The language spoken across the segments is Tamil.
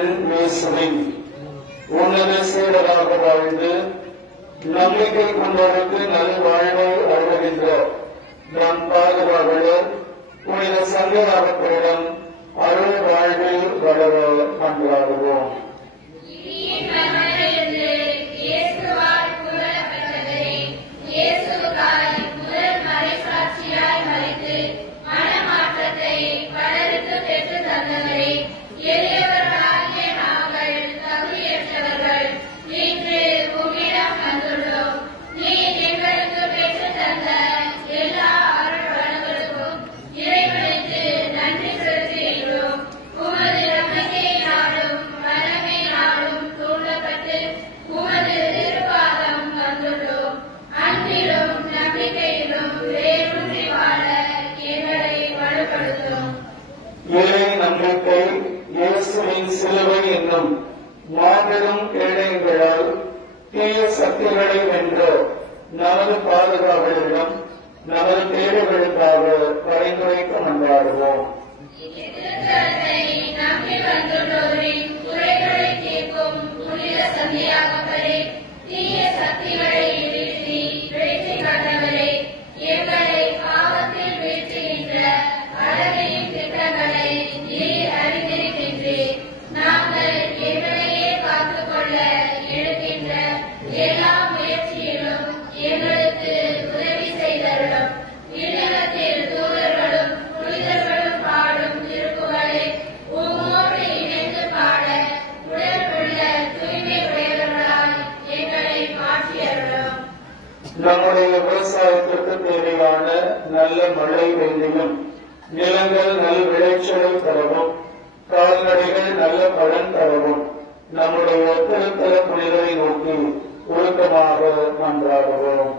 மகன் இயேசுவின் உன்னத சீடராக வாழ்ந்து நம்பிக்கை கொண்டவருக்கு நல்வாழ்வை அருளுகின்ற நம் பாதுகாவலர் புனித சங்கராகப்பரிடம் அருள் வாழ்வில் வளர மன்றாடுவோம். நம்பிக்கை இயேசுவின் சிலுவை என்னும் மாபெரும் கேடயங்களால் தீய சக்திகளை வென்ற நமது பாதுகாவலரிடம் நமது தேவைகளுக்காக பரிந்துரைக்க மன்றாடுவோம். நம்முடைய விவசாயத்திற்கு தேவையான நல்ல மழை வேண்டியும் நிலங்கள் நல் விளைச்சலை தரவும் கால்நடைகள் நல்ல பலன் தரவும் நம்முடைய திருத்தல புனிதரை நோக்கி ஒழுக்கமாக மன்றாடுவோம்.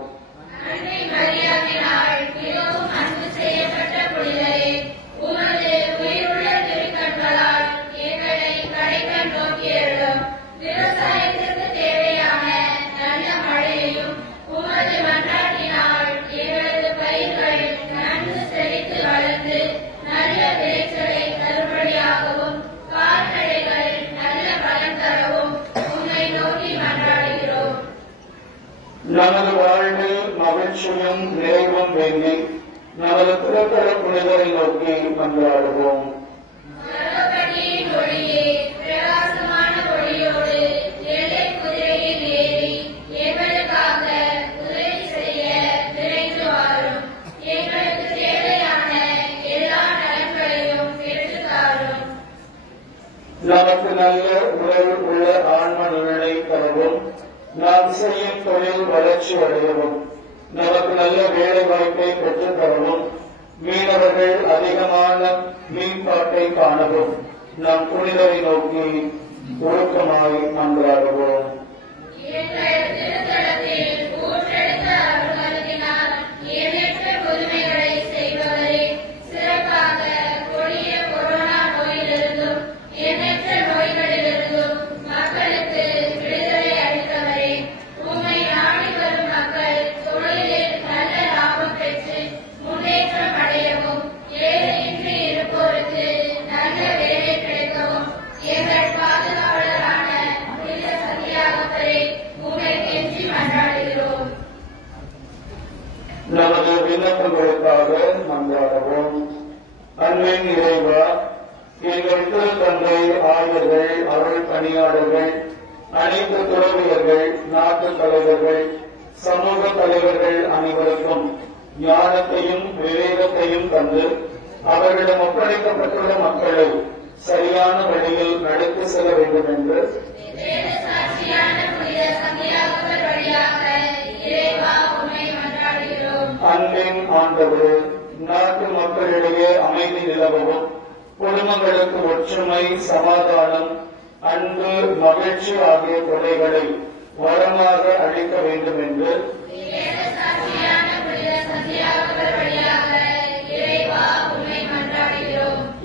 நமது வாழ்வில் மகிழ்ச்சியும் நிறைவும் வேண்டி நமது திருத்தல புனிதரை நோக்கி மன்றாடுவோம். நமக்கு நல்ல உடல் உள்ள ஆன்ம நலனை தரவும் நாம் செய்யும் தொழில் வளர்ச்சி அடையவும் நமக்கு நல்ல வேலை வாய்ப்பை பெற்றுத் தரவும் மீனவர்கள் அதிகமான மீன்பாட்டை காணவும் நம் புனிதரை நோக்கி ஒழுக்கமாய் மன்றாடுவோம். நமது விண்ணப்பங்களுக்காக மன்றாடுவோம். அன்பின் இறைவா, எங்கள் திருத்தந்தை ஆயர்கள், அருள் பணியாளர்கள், அனைத்து துறவியர்கள், நாட்டு தலைவர்கள், சமூக தலைவர்கள் அனைவருக்கும் ஞானத்தையும் விவேகத்தையும் தந்து அவர்களிடம் ஒப்படைக்கப்பட்டுள்ள மக்களை சரியான வழியில் நடத்தி செல்ல வேண்டும் என்று அன்பின் ஆண்டவரே, நாட்டு மக்களிடையே அமைதி நிலவவும் குடும்பங்களுக்கு ஒற்றுமை, சமாதானம், அன்பு, மகிழ்ச்சி ஆகிய கொடைகளை வரமாக அளிக்க வேண்டும் என்று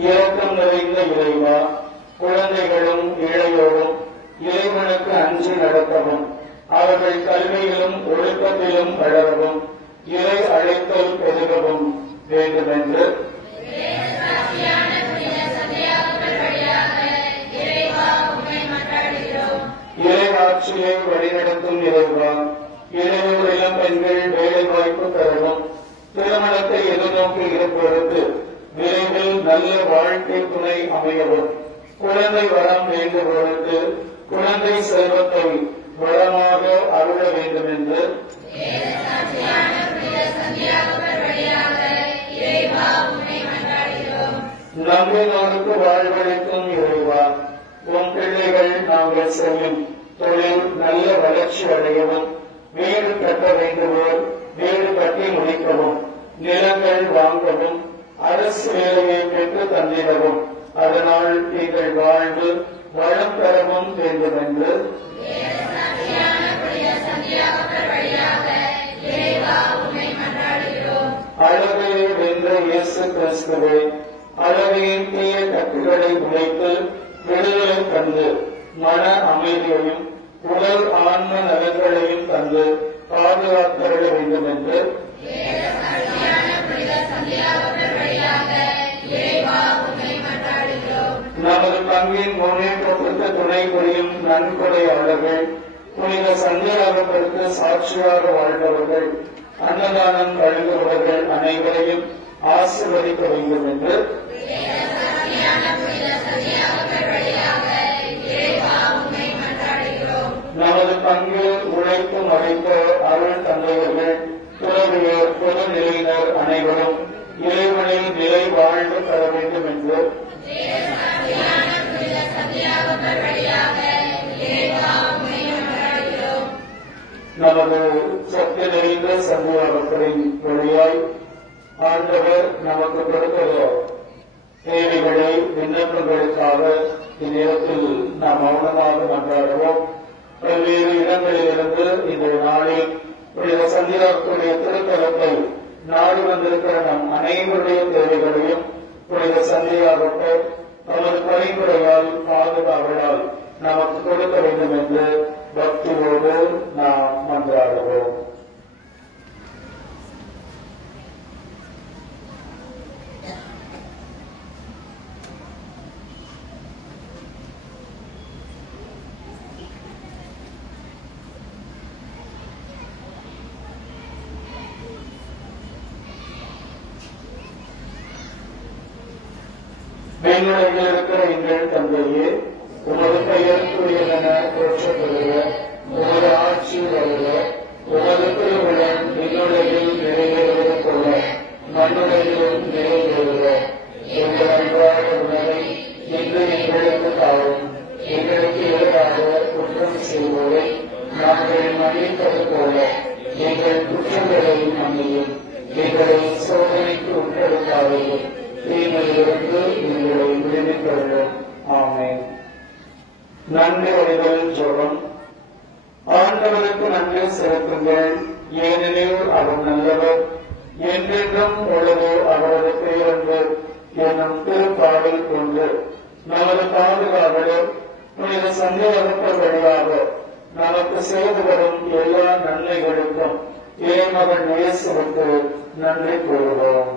இரக்கம் நிறைந்த இறைவா, குழந்தைகளும் இளையோரும் இறைவனுக்கு அஞ்சி நடத்தவும் அவர்கள் கல்வியிலும் ஒழுக்கத்திலும் வளரவும் இறை அழைத்தல் பெருகவும் வேண்டும் என்று குழந்தை அமையவும். குழந்ை வரம் வேண்டுபவருக்கு குழந்தை செல்வத்தை வளமாக அருள வேண்டும் என்று நம்பினோருக்கு வாழ்வளிக்கும் இறைவா, உன் பிள்ளைகள் நாங்கள் செய்யும் தொழில் நல்ல வளர்ச்சி அடையவும், வீடு கட்ட வேண்டுவோர் வீடு கட்டி முடிக்கவும், நிலங்கள் வாங்கவும், அரசு வேலையை பெற்று தந்திடவும், அதனால் எங்கள் வாழ்வு வளம் பெறவும் வேண்டும் என்று அழகையை வென்ற இயேசு கிறிஸ்துவே, அழகையின் தீய கட்டுகளை உடைத்து விடுதலை தந்து மன அமைதியையும் உடல் ஆன்ம நலன்களையும் தந்து பாதுகாக்க வேண்டும் என்று நமது பங்கின் முன்னேற்றத்திற்கு துணை புரியும் நன்கொடையாளர்கள், புனித சந்தியாகப்பருக்கு சாட்சியாக வாழ்ந்தவர்கள், அன்னதானம் வழங்குபவர்கள் அனைவரையும் ஆசீர்வதிக்க வேண்டும் என்று நமது பங்கில் உழைப்பு மறைத்த அருள் தந்தையர்கள், துறவியர், பொதுநிலையினர் அனைவரும் இறைவனில் நிலை வாழ்வு பெற வேண்டும் என்று நமது சக்தி நிறைந்த சந்தியாகப்பரின் வழியாய் ஆண்டவர் நமக்கு கொடுத்த தேவைகளை விண்ணப்பங்களுக்காக இந்நேரத்தில் நாம் மௌனமாக மன்றாடுவோம். பல்வேறு இடங்களிலிருந்து இந்த நாளில் புனித சந்தியாகப்பருடைய திருத்தலத்தை நாடு வந்திருக்கிற நம் அனைவருடைய தேவைகளையும் புனித சந்தியாகப்பர் நமது பரிந்துரையால் பாதுகாவலால் நமக்கு கொடுக்க வேண்டும் என்று பக்தியோடு நாம் மன்றாடுவோம். விண்ணுலகில் இருக்கிற எங்கள் தந்தையே, உமது பெயர் தூயதென போற்றப்படுக, உமது ஆட்சி வருக, உமது திருவிழம் விண்ணுலகில் நிறைவேறுவது போல மண்ணுலகிலும் நிறைவேறுக. எங்கள் அன்றாட உணவை இன்று எங்களுக்கு தாரும். எங்களுக்கு எதிராக குற்றம் செய்வோரை நாங்கள் மன்னிப்பது போல எங்கள் குற்றங்களை மன்னியும். எங்களை சோதனைக்கு உட்படுத்தாதையும், தீமையிலிருந்து எங்களை விடுவித்தருளும். ஆமென். நன்றி வழிகள் ஜெபம். ஆண்டவருக்கு நன்றி செலுத்துங்கள், ஏனெனில் அவர் நல்லவர், என்றென்றும் பொழுது அவரது பேரன்பு என்னும் திருப்பாடல் கொண்டு நமது பாதுகாவலர் புனித சந்தியாகப்பர் வழியாக நமக்கு செய்து வரும் எல்லா நன்மைகளுக்கும் இறைமகன் இயேசுவுக்கு நன்றி கூறுவோம்.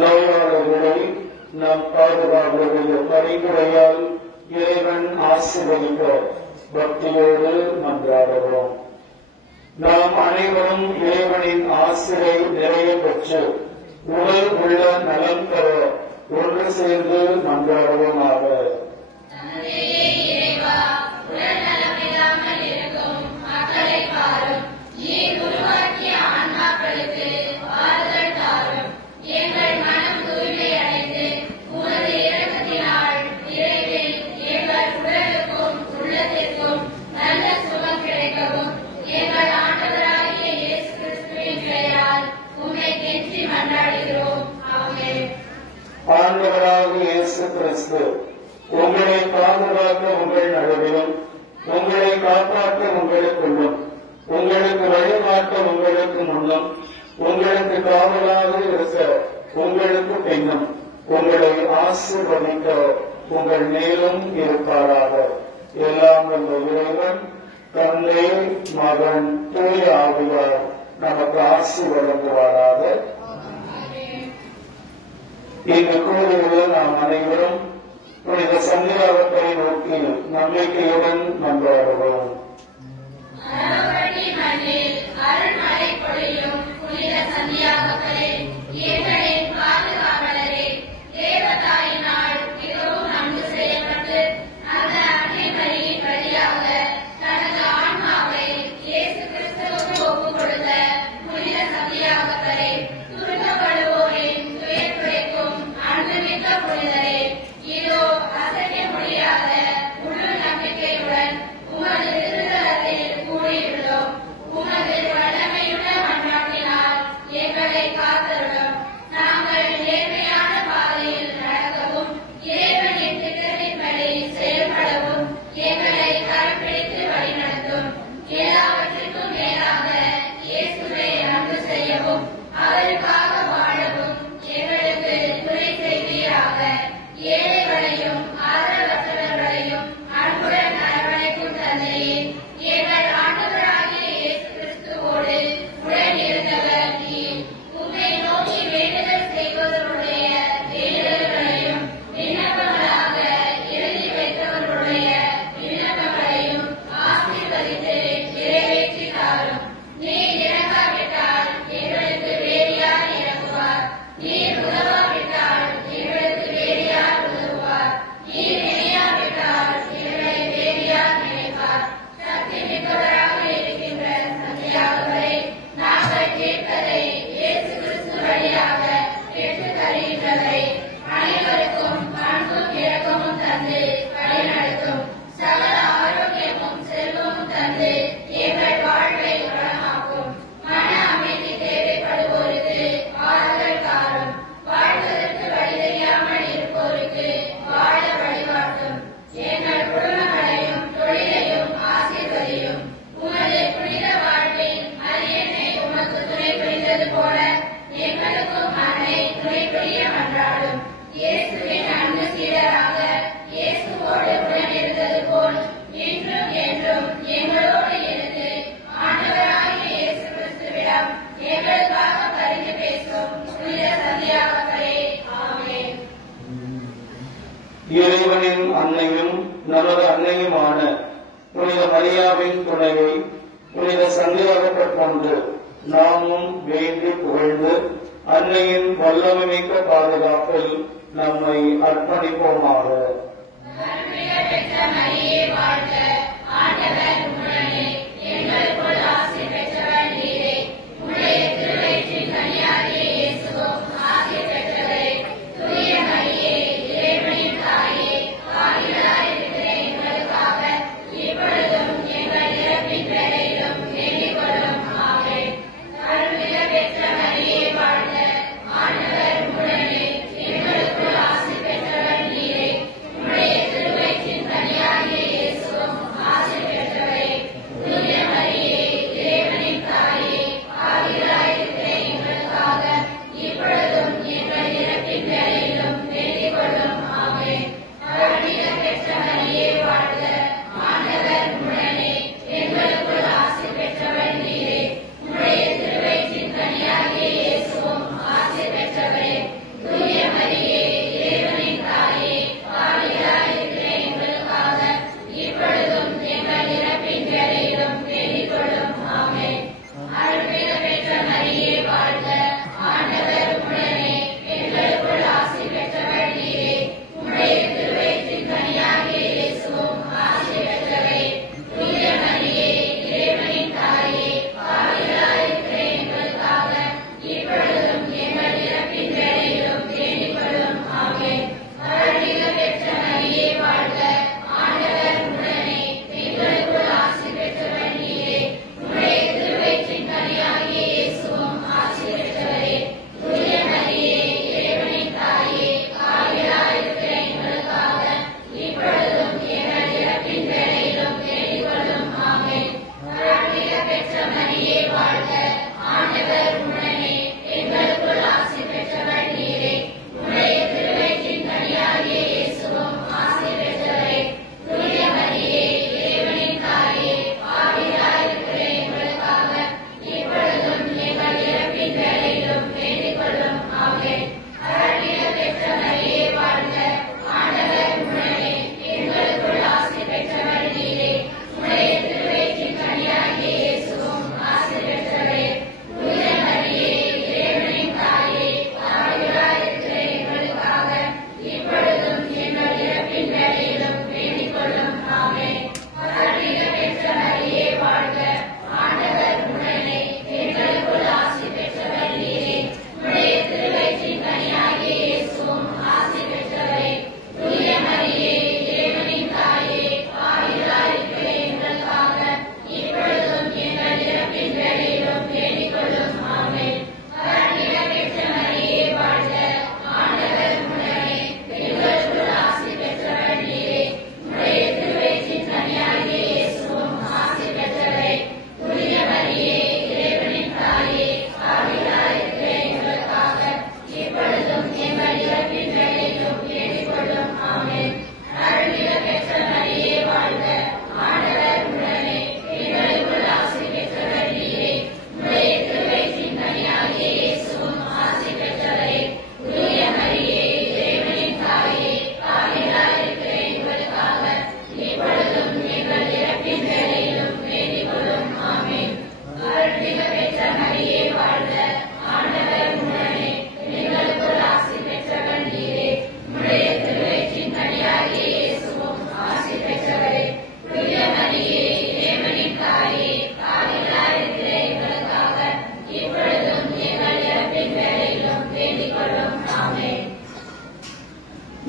நோயாளர்களை நம் பாதுகாவலுடைய பரிந்துரையால் இறைவன் ஆசீர்வதிக்க பக்தியோடு மன்றாடுவோம். நாம் அனைவரும் இறைவனின் ஆசிரை நிறைய பெற்று உடல் உள்ள நலம் பெற ஒன்று சேர்ந்து மன்றாடுவோமாக. ஆண்டவராக இயேசு கிறிஸ்து உங்களை பாதுகாக்க உங்கள் நடுவிலும், உங்களை காப்பாற்ற உங்களுக்குள்ளும், உங்களுக்கு வழிகாட்ட உங்களுக்கு முன்னும், உங்களுக்கு காவலாக இருக்க உங்களுக்கு பின்னும், உங்களை ஆசீர்வதிக்க உங்கள் மேலும் இருப்பாராக. எல்லாம் வல்ல இறைவன் தந்தை, மகன், தூய ஆவியார் நமக்கு ஆசி வழங்குவாராக. இங்கு கூறியுள்ள நாம் அனைவரும் புனித சந்தியாகத்தை நோக்கி நம்பிக்கையுடன் நம்புவோம். இறைவனின் அன்னையும் நமது அன்னையுமான புனித மரியாவின் துணையை புனித சந்தியாகப்பட் கொண்டு நாமும் வேண்டி புகழ்ந்து அன்னையின் வல்லமை மிக்க பாதுகாப்பில் நம்மை அர்ப்பணிப்போமாக.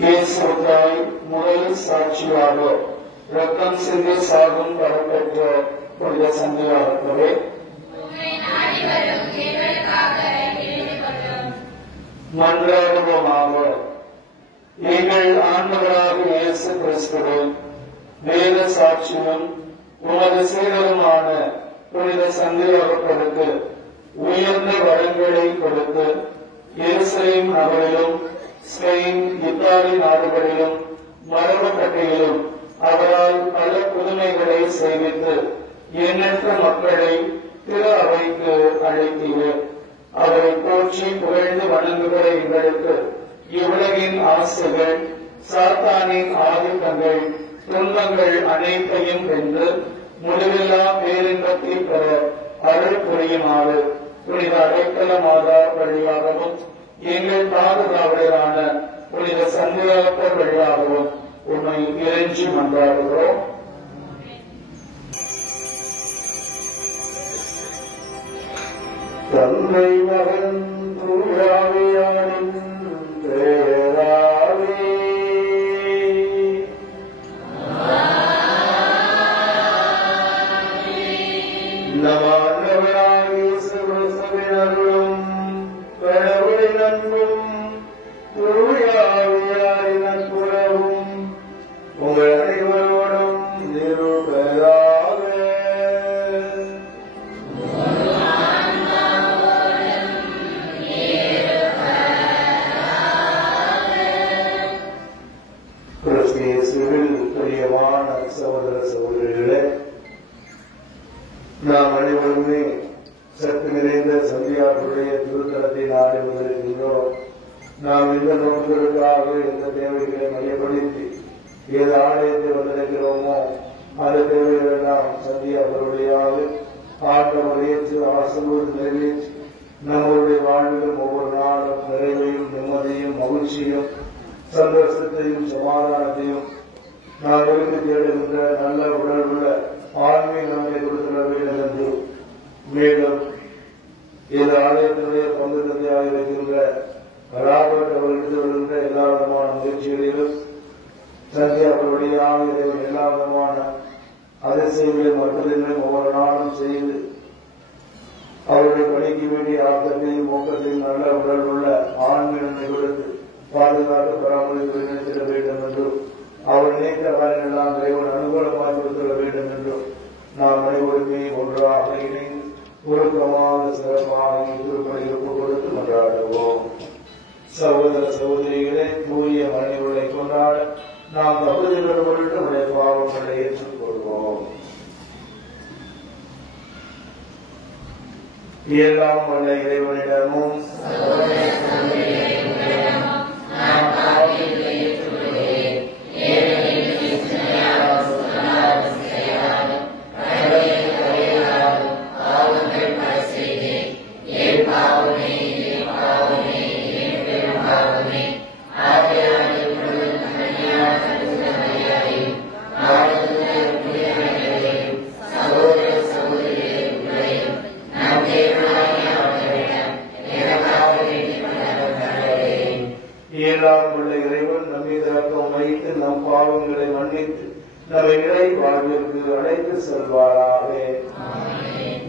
இயேசுவுக்காய் முதல் சாட்சியாக ரத்தம் சிந்தி சாகும் வரப்பெற்ற புனித சந்தியாகவே மன்றாடுவோமாக. எங்கள் ஆண்டவராக இயேசு கிறிஸ்துவே, வேத சாட்சியும் உமது சீடருமான புனித சந்தியாகப்படுத்து உயர்ந்த வரங்களை கொடுத்து எருசலேம் நகரிலும் ஸ்பெயின், இத்தாலி நாடுகளிலும் மரபக்கட்டையிலும் அவரால் பல புதுமைகளை செய்வித்து எண்ணற்ற மக்களை திரு அவைக்கு அழைத்தீர். அவரை போற்றி புகழ்ந்து வணங்குகிற எங்களுக்கு இவ்வுலகின் ஆசைகள், சாத்தானின் ஆதிக்கங்கள், துன்பங்கள் அனைத்தையும் வென்று முடிவில்லா பேரின்பத்தை பெற அருள் புரியுமாறு புனித அடைக்கல மாதா வழியாகவும் எங்கள் பாதுகாவலரான புனித சந்தியாகப்பர் வழியாகவும் உண்மை இறைஞ்சி மன்றாடுகிறோம். தந்தை மகன் தூயாவியாரின் பெயராலே நம் ஆண்டவராகிய இயேசு கிறிஸ்துவின் அருளும் கடவுளின் அன்பும் தூயாவியாரின் நட்புறவும் உங்கள் அனைவரோடும் இருப்பதாக. பிரியமான சகோதர சகோதரிகளே, நாம் அனைவருமே சக்தி நிறைந்த சந்தியாருடைய திருத்தலத்தை நாடி வந்திருக்கின்றோம். நாம் எந்த நோக்கங்களுக்காக எந்த தேவைகளை மையப்படுத்தி ஏது ஆலயத்தை வந்திருக்கிறோமோ அந்த தேவைகள் எல்லாம் சந்தியாருடையாக ஆட்டம் ஏற்று ஆசையோடு நிறைவேற்றி நம்மளுடைய வாழ்விலும் ஒவ்வொரு நாளும் நிறைவையும் நிம்மதியும் மகிழ்ச்சியும் சந்தோஷத்தையும் சமாதானத்தையும் நான் விரும்பி தேடுகின்ற நல்ல உடல் உள்ள ஆன்மீக நன்மை கொடுத்துள்ள வேண்டும் என்று மேலும் இந்த ஆலயத்தினுடைய பங்கு தந்தையாக இருக்கின்ற ராபர்ட் அவர் எடுத்து வருகின்ற எல்லா விதமான முயற்சிகளிலும் சந்தியாபடியாக எல்லா விதமான அதிசயங்களையும் மற்றதையும் ஒவ்வொரு நாளும் செய்து அவருடைய பணிக்கு வேண்டிய ஆக்கத்தையும் ஊக்கத்தையும் நல்ல உடல் உள்ள ஆன்மீக நன்மை கொடுத்து பாதுகாத்து பராமரித்து நினைத்திட வேண்டும் என்றும் அவர் நினைத்த காரியம் எல்லாம் இறைவன் அனுகூலமாக கொடுத்துள்ள வேண்டும் என்றும் நாம் அனைவருமே ஒன்றாக இணைந்து ஒழுக்கமாக சிறப்பாக திருப்பணி ஒப்புக் கொடுத்து கொண்டாடுவோம். சகோதர சகோதரிகளை தூய மனைவிகளை கொண்டாட நாம் தகுதிகள் பொருட்டு உடைய பாவங்களை ஏற்றுக்கொள்வோம். எல்லாம் வல்ல இறைவனிடமும் இறைவன் நம்மீது இரக்கம் வைத்து நம் பாவங்களை மன்னித்து நம்மை இறை வாழ்விற்கு அழைத்து செல்வாராக. Amen.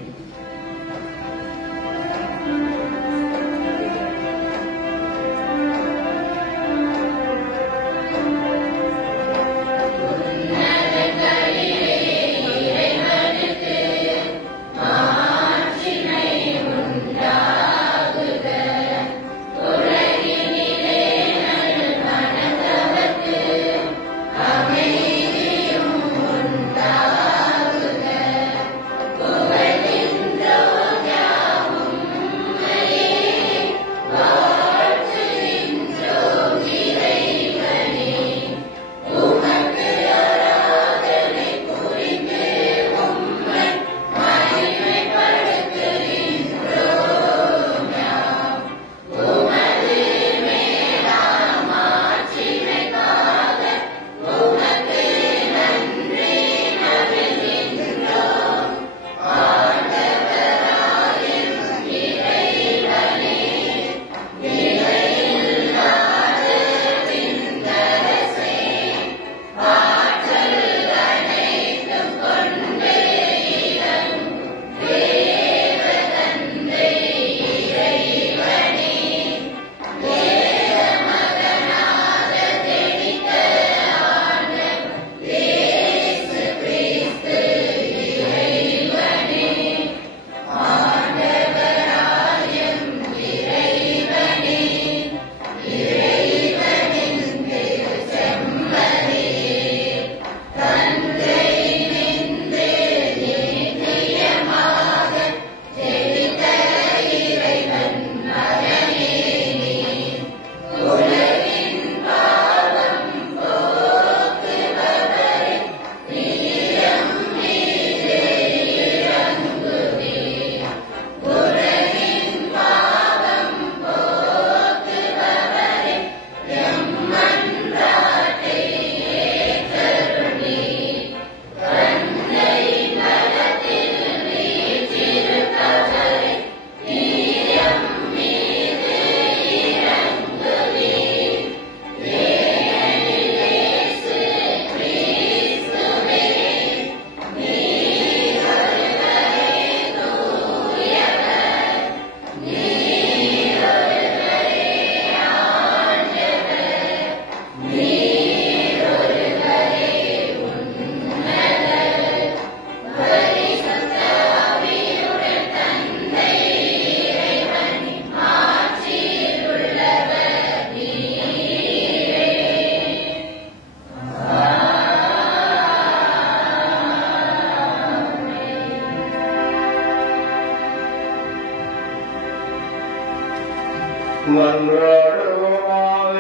மன்றாடுவோமாக.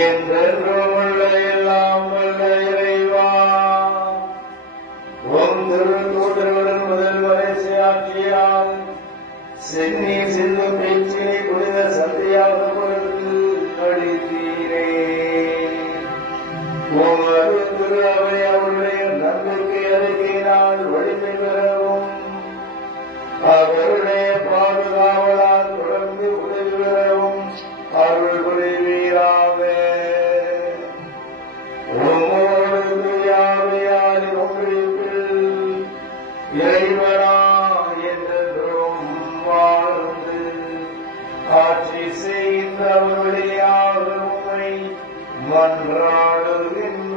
என்றென்றுமுள்ள எல்லாம் வல்ல இறைவா, உம் திருத்தூதர்களுடன் முதல் வரிசையாற்றியால் சென்னி செல்லும் பேச்சினை புனித சந்தையாக பொருள் அளித்தீரே. உமது திரு அவை அவருடைய நம்பிக்கை அறிக்கையினால் வலிமை பெறவும் அவருடைய பாதுகாவலால் தொடர்ந்து உதவி பெறவும் அருள் புரிவீராக. உம்மோடு யாவையாரின் ஒன்றிப்பில் இறைவனா என்றென்றும் வாழ்ந்து ஆட்சி செய்த அவருடைய உம்மை மன்றாடுகின்றோம்.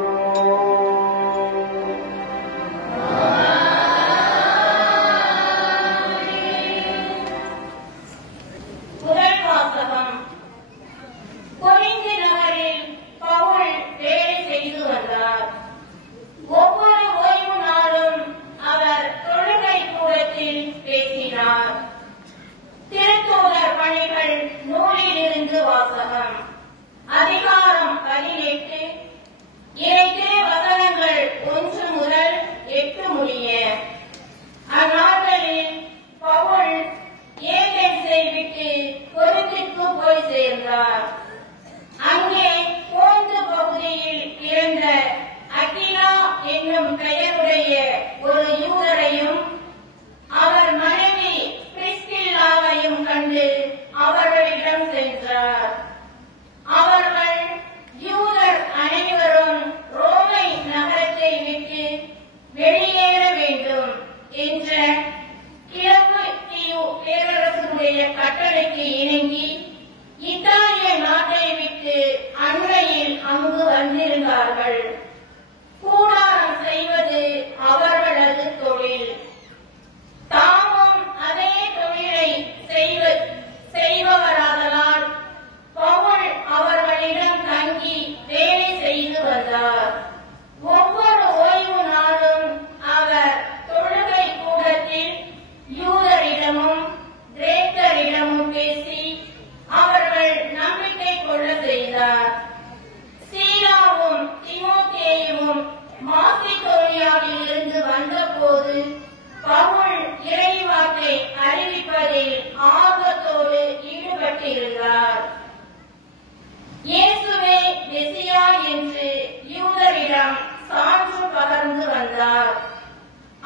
திருத்தூதர் பணிகள் நூலிலிருந்து வாசகம். அதிகாரம் 18, இறை வசனங்கள் 1 முதல் 8 முடிய. அந்நாட்களில் பவுல் ஏதென்ஸை விட்டு கொரிந்துக்கு போய் சேர்ந்தார். அங்கே போந்து பகுதியில் பிறந்த அகிலா என்னும் பெயருடைய ஒரு யூதரையும் அவர் மனைவி பிரிஸ்கில்லாவையும் கண்டு அவர்களிடம் சென்றார். அவர்கள் யூதர் அனைவரும் ரோமை நகரத்தை விட்டு வெளியேற வேண்டும் என்ற கிழக்கு பேரரசுடைய கட்டளைக்கு இணங்கி இத்தாலிய நாட்டை விட்டு அண்மையில் அங்கு வந்திருந்தார்கள். கூடாரம் செய்வது அவர்களது தொழில். தாமும் அதே தொழிலை செய்பவராதலால் பவுல் அவர்களிடம் தங்கி வேலை செய்து வந்தார். ஒவ்வொரு ஓய்வு நாளும் அவர் தொழுகை கூடத்தில் யூதரிடமும் கிரேக்கரிடமும் பேசி அவர்கள் நம்பிக்கை கொள்ள செய்தார். சீலாவும் தீமோத்தேயுவும் மாசிதோனியாவில் இருந்து வந்தபோது பவுல் இறைவாக்கை அறிவிப்பதில் ஆர்வத்தோடு ஈடுபட்டிருந்தார். இயேசுவே மெசியா என்று யூதரிடம் சான்று பகர்ந்து வந்தார்.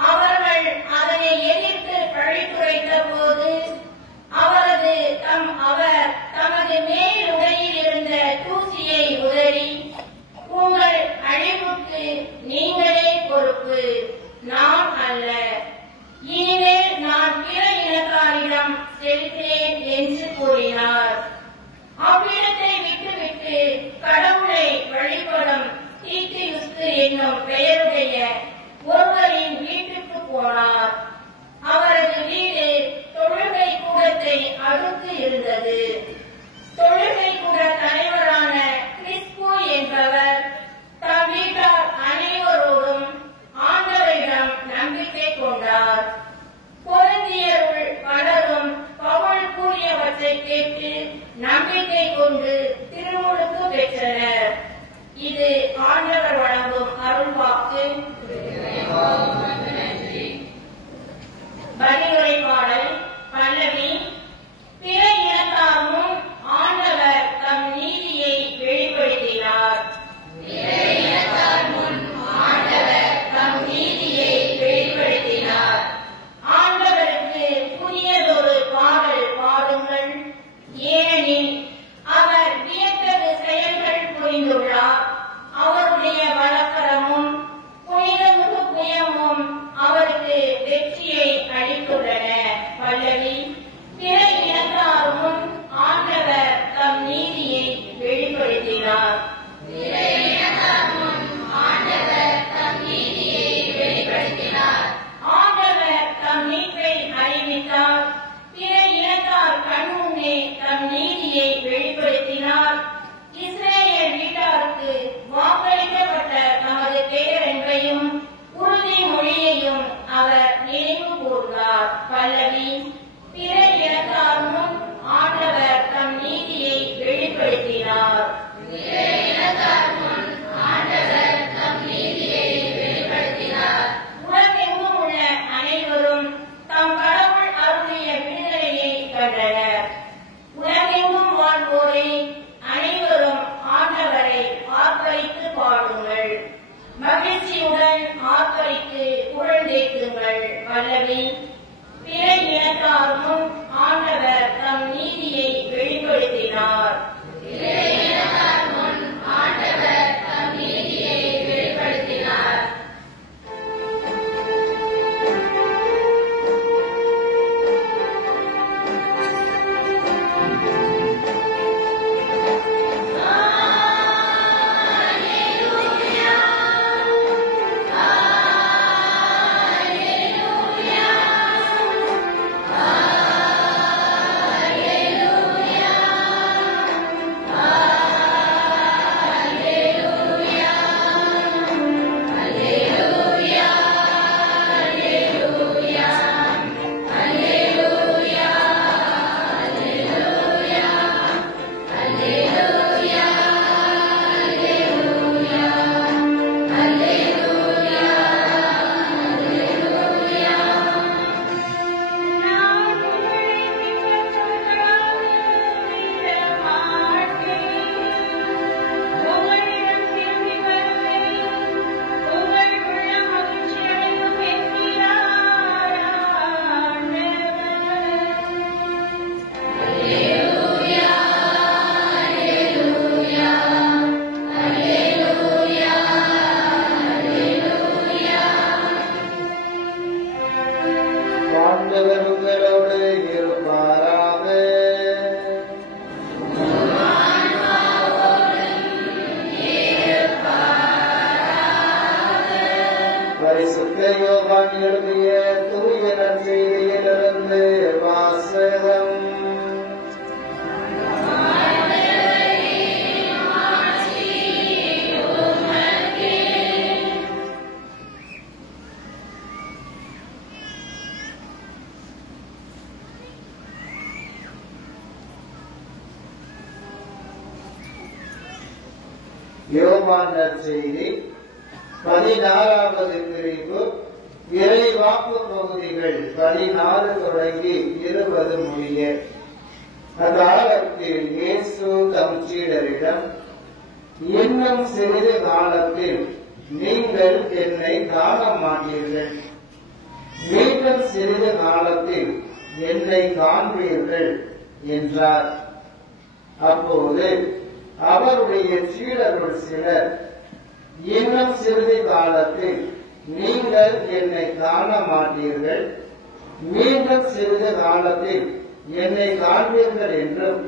அவர்கள் அதனை எதிர்த்து பழித்துரைத்த போது அவர் தமது மேல் உடையில் இருந்த தூசியை உதறி, உங்கள் அழிவுக்கு நீங்களே பொறுப்பு, நான் அல்ல. இனிமேல் நான் பிற இனத்தாரிடம் செல்கிறேன் என்று கூறினார். அவ்விடத்தை விட்டுவிட்டு கடவுளை வழிபடும் தீத்தியுஸ்து என்னும் பெயருடைய ஒருவரின் வீட்டுக்கு போனார். அவரது வீடு தொழுகை கூடத்தை அடுத்து இருந்தது. தொழுகை கூட தலைவரான கிறிஸ்பு என்பவர் தம் வீட்டார் அனைவரோடும் ஆண்டவரிடம் நம்பிக்கை கொண்டார். பொருந்தியருள் பலரும் பவுல் கூறியவற்றை கேட்டு நம்பிக்கை கொண்டு திருமுழுக்கு பெற்றனர். இது ஆண்டவர் வழங்கும் அருள்வாக்கு. பதிலுரை பாடல். பல்லவி. பிற இனத்தாரும் ஆண்டவர் தம் நீதியை வெளிப்படுத்தினார். ஆண்டவருக்கு புதியதொரு பாடல் பாடுங்கள், ஏனெனில் அவர் வியத்தகு செயல்கள் புரிந்துள்ளார். அவருடைய வழக்கரமும் புனிதமிகு புயமும் அவருக்கு வெற்றியை அளித்துள்ளன. பல்லவி. வெளிப்படுத்தினார். யோவான் நற்செய்தி 14வது பிரிவு இறைவாக்கு பகுதிகள் 14 தொடங்கி 20 முடிய. அக்காலத்தில் இயேசு தம் சீடரிடம், இன்னும் சிறிது காலத்தில் நீங்கள் என்னை காண மாட்டீர்கள், மீண்டும் சிறிது காலத்தில் என்னை காண்பீர்கள் என்றார். அப்போது அவருடைய சீடர்கள் சிலர், இன்னும் சிறிது காலத்தில் நீங்கள் என்னை காண மாட்டீர்கள், மீண்டும் சிறிது காலத்தில் என்னை காண்பீர்கள் என்றும்,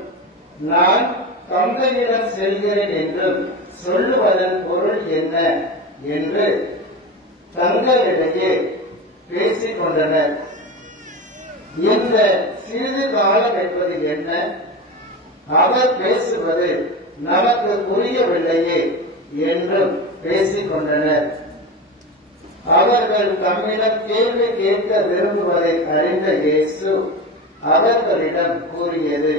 நான் தந்தையிடம் செல்கிறேன் என்றும் சொல்லுவதன் பொருள் என்ன என்று தங்களிடையே பேசிக் கொண்டனர். இந்த சிறிது காலம் என்பது என்ன? அவர் பேசுவது நமக்கு புரியவில்லையே என்றும் பேசிக் கொண்டனர். அவர்கள் தம்மிடம் கேள்வி கேட்க விரும்புவதை அறிந்த இயேசு அவர்களிடம் கூறியது,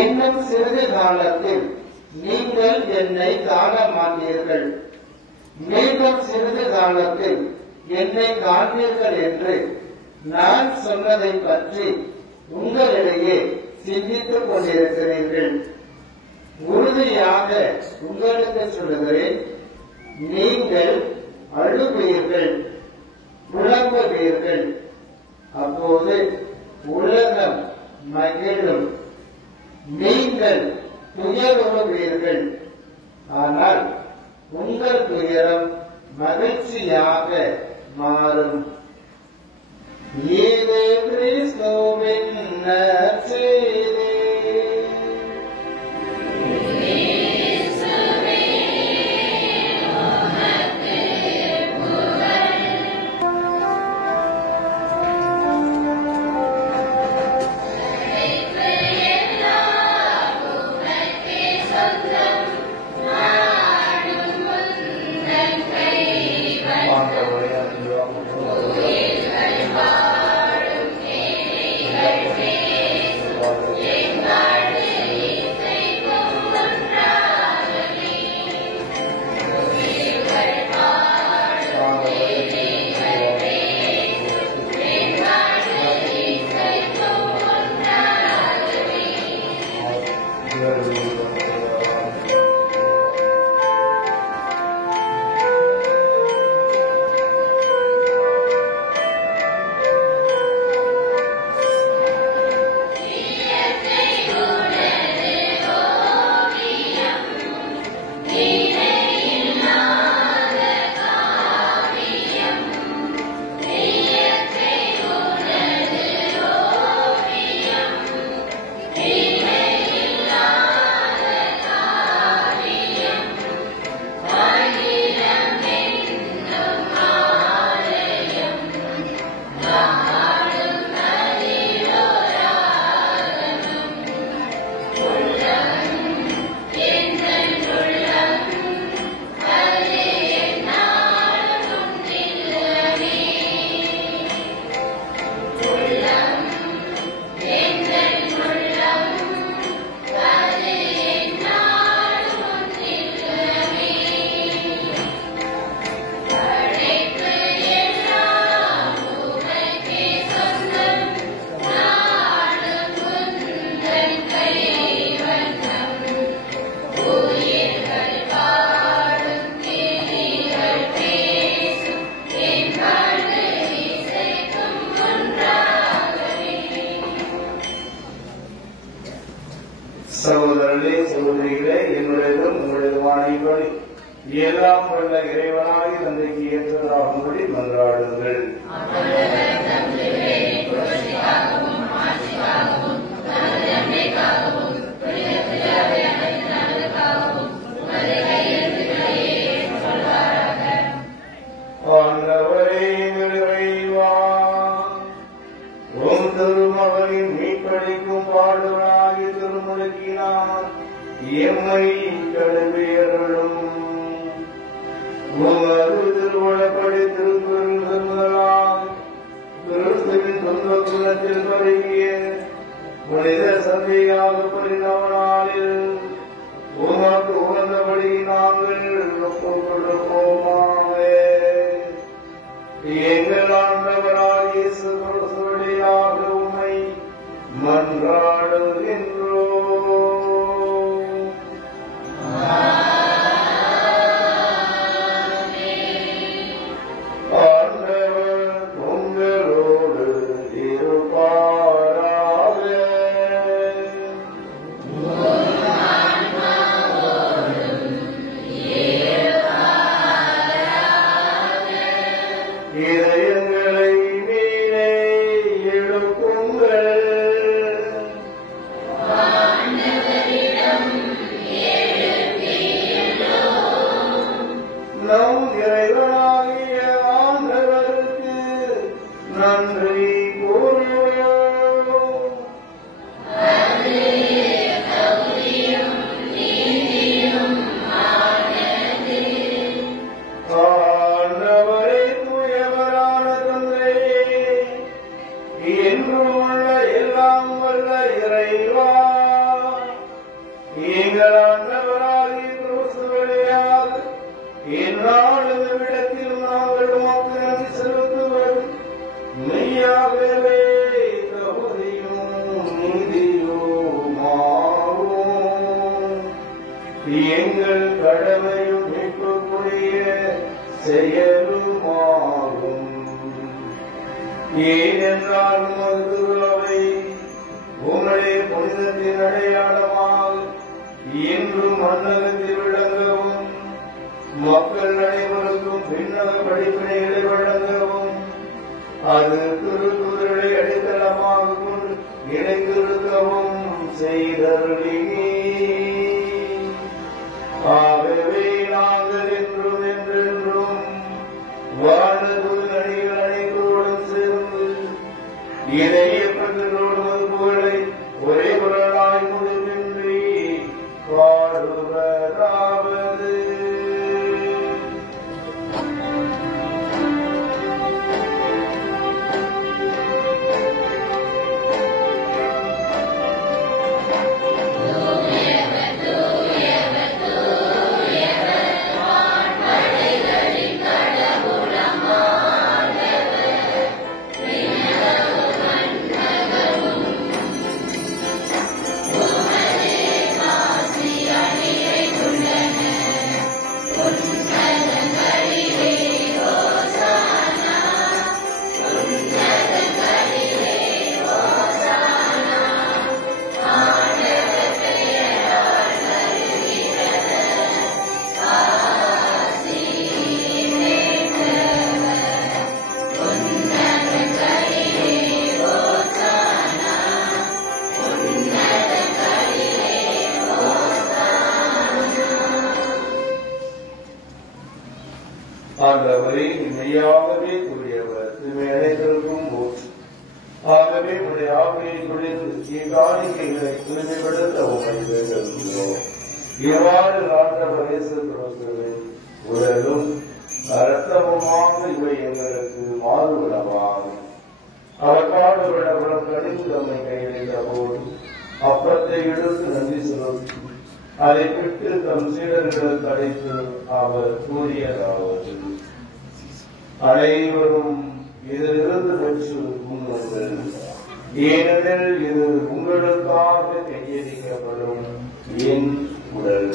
இன்னும் சிறிது காலத்தில் நீங்கள் என்னை காண மாட்டீர்கள், மீண்டும் சிறிது காலத்தில் என்னை காண்பீர்கள் என்று நான் சொன்னதை பற்றி உங்களிடையே சிந்தித்துக் கொண்டிருக்கிறீர்கள். உறுதியாக உங்களுக்கு சொல்லுகிறேன், நீங்கள் அழுவீர்கள், புலம்புவீர்கள், அப்போது உலகம் மகிழும். நீங்கள் துயருவீர்கள், ஆனால் உங்கள் துயரம் மகிழ்ச்சியாக மாறும். இது கிறிஸ்துவின் நற்செய்தி. சகோதரர்களே, சகோதரிகளே, என்னுடையதும் உங்களுடையதுமான இப்படி எல்லாம் வல்ல இறைவனாகி தந்தைக்கு ஏற்றதாகும்படி மன்றாடுங்கள். ஆண்டவரே, இறைவா, உம் திருமகனின் மீட்பளிக்கும் பாடுகளாகி திருமுழுக்கினார் எம்மை கடுமையர்களும் உமது திருவுளப்படி திருக்குறளால் கிறிஸ்துவின் சொந்த குலத்தில் பரவிய புனித சந்தையாக புரிந்தவனாலில் உமக்கு உகந்தபடி நாங்கள் ஒப்புக் கொடுப்போமாவே. எங்கள் ஆண்டவராகிய இயேசு கிறிஸ்துவினாக உம்மை மன்றாடுகின்றோம். எங்கள் கடமையும் மீட்புக்குரிய செயலுமாகும். ஏனென்றால் மதுவை உங்களுடைய புனிதத்தின் அடையாளமாக இன்றும் மன்னகத்தில் விளங்கவும் மக்கள் அனைவருக்கும் விண்ணக படிப்பினைகளை வழங்கவும் அது திருக்குறளை அடித்தளமாக கொண்டு இணைத்திருக்கவும் செய்தருளினீ. ஆகவே நாங்கள் என்றும் என்றென்றும் வாழ்ந்தது அணிகள் அனைவரோடும் சேர்ந்து இணையப்பட்டோடு மதுப்புகளை ஒரே குரலாய் முடிவின்றி பாடுவதாவது. ஆண்டவரே, மெய்யாகவே கூறியவர் அனைத்திற்கும் போச்சு. ஆகவே உடைய ஆவியை குளிர்ந்து இக்காணிக்கைகளை தூய்மைப்படுத்த உண்மை வேண்டுகிறோம். இவ்வாறு ஆண்டவர் இயேசு கிறிஸ்துவின் உடலும் இரத்தமுமாக இவை எங்களுக்கு மாறுபடவாகும். அவர் பாடுபடப்படும் கடிந்து தம்மை கையிலிட்ட போது அப்பத்தை எடுத்து நன்றி செலுத்தி அதை விட்டு தம் சீடர்களுக்கு அழைத்து அவர் கூறியதாவது: அனைவரும் இதிலிருந்து பெற்று உண்ணுங்கள், ஏனெனில் இது உங்களுக்காக கையளிக்கப்படும் என் உடல்.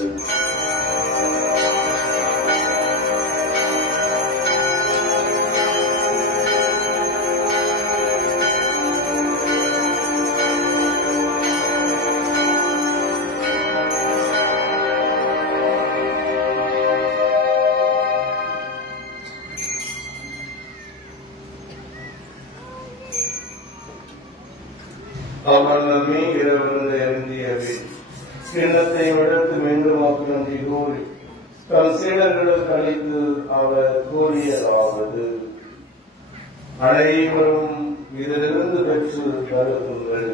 கிண்ணத்தை எடுத்து மீண்டும் நன்றி கூறி தம் சீடர்களுக்கு அளித்து அவர் கூறியதாவது, அனைவரும் இதிலிருந்து பெற்று தருகுங்கள்.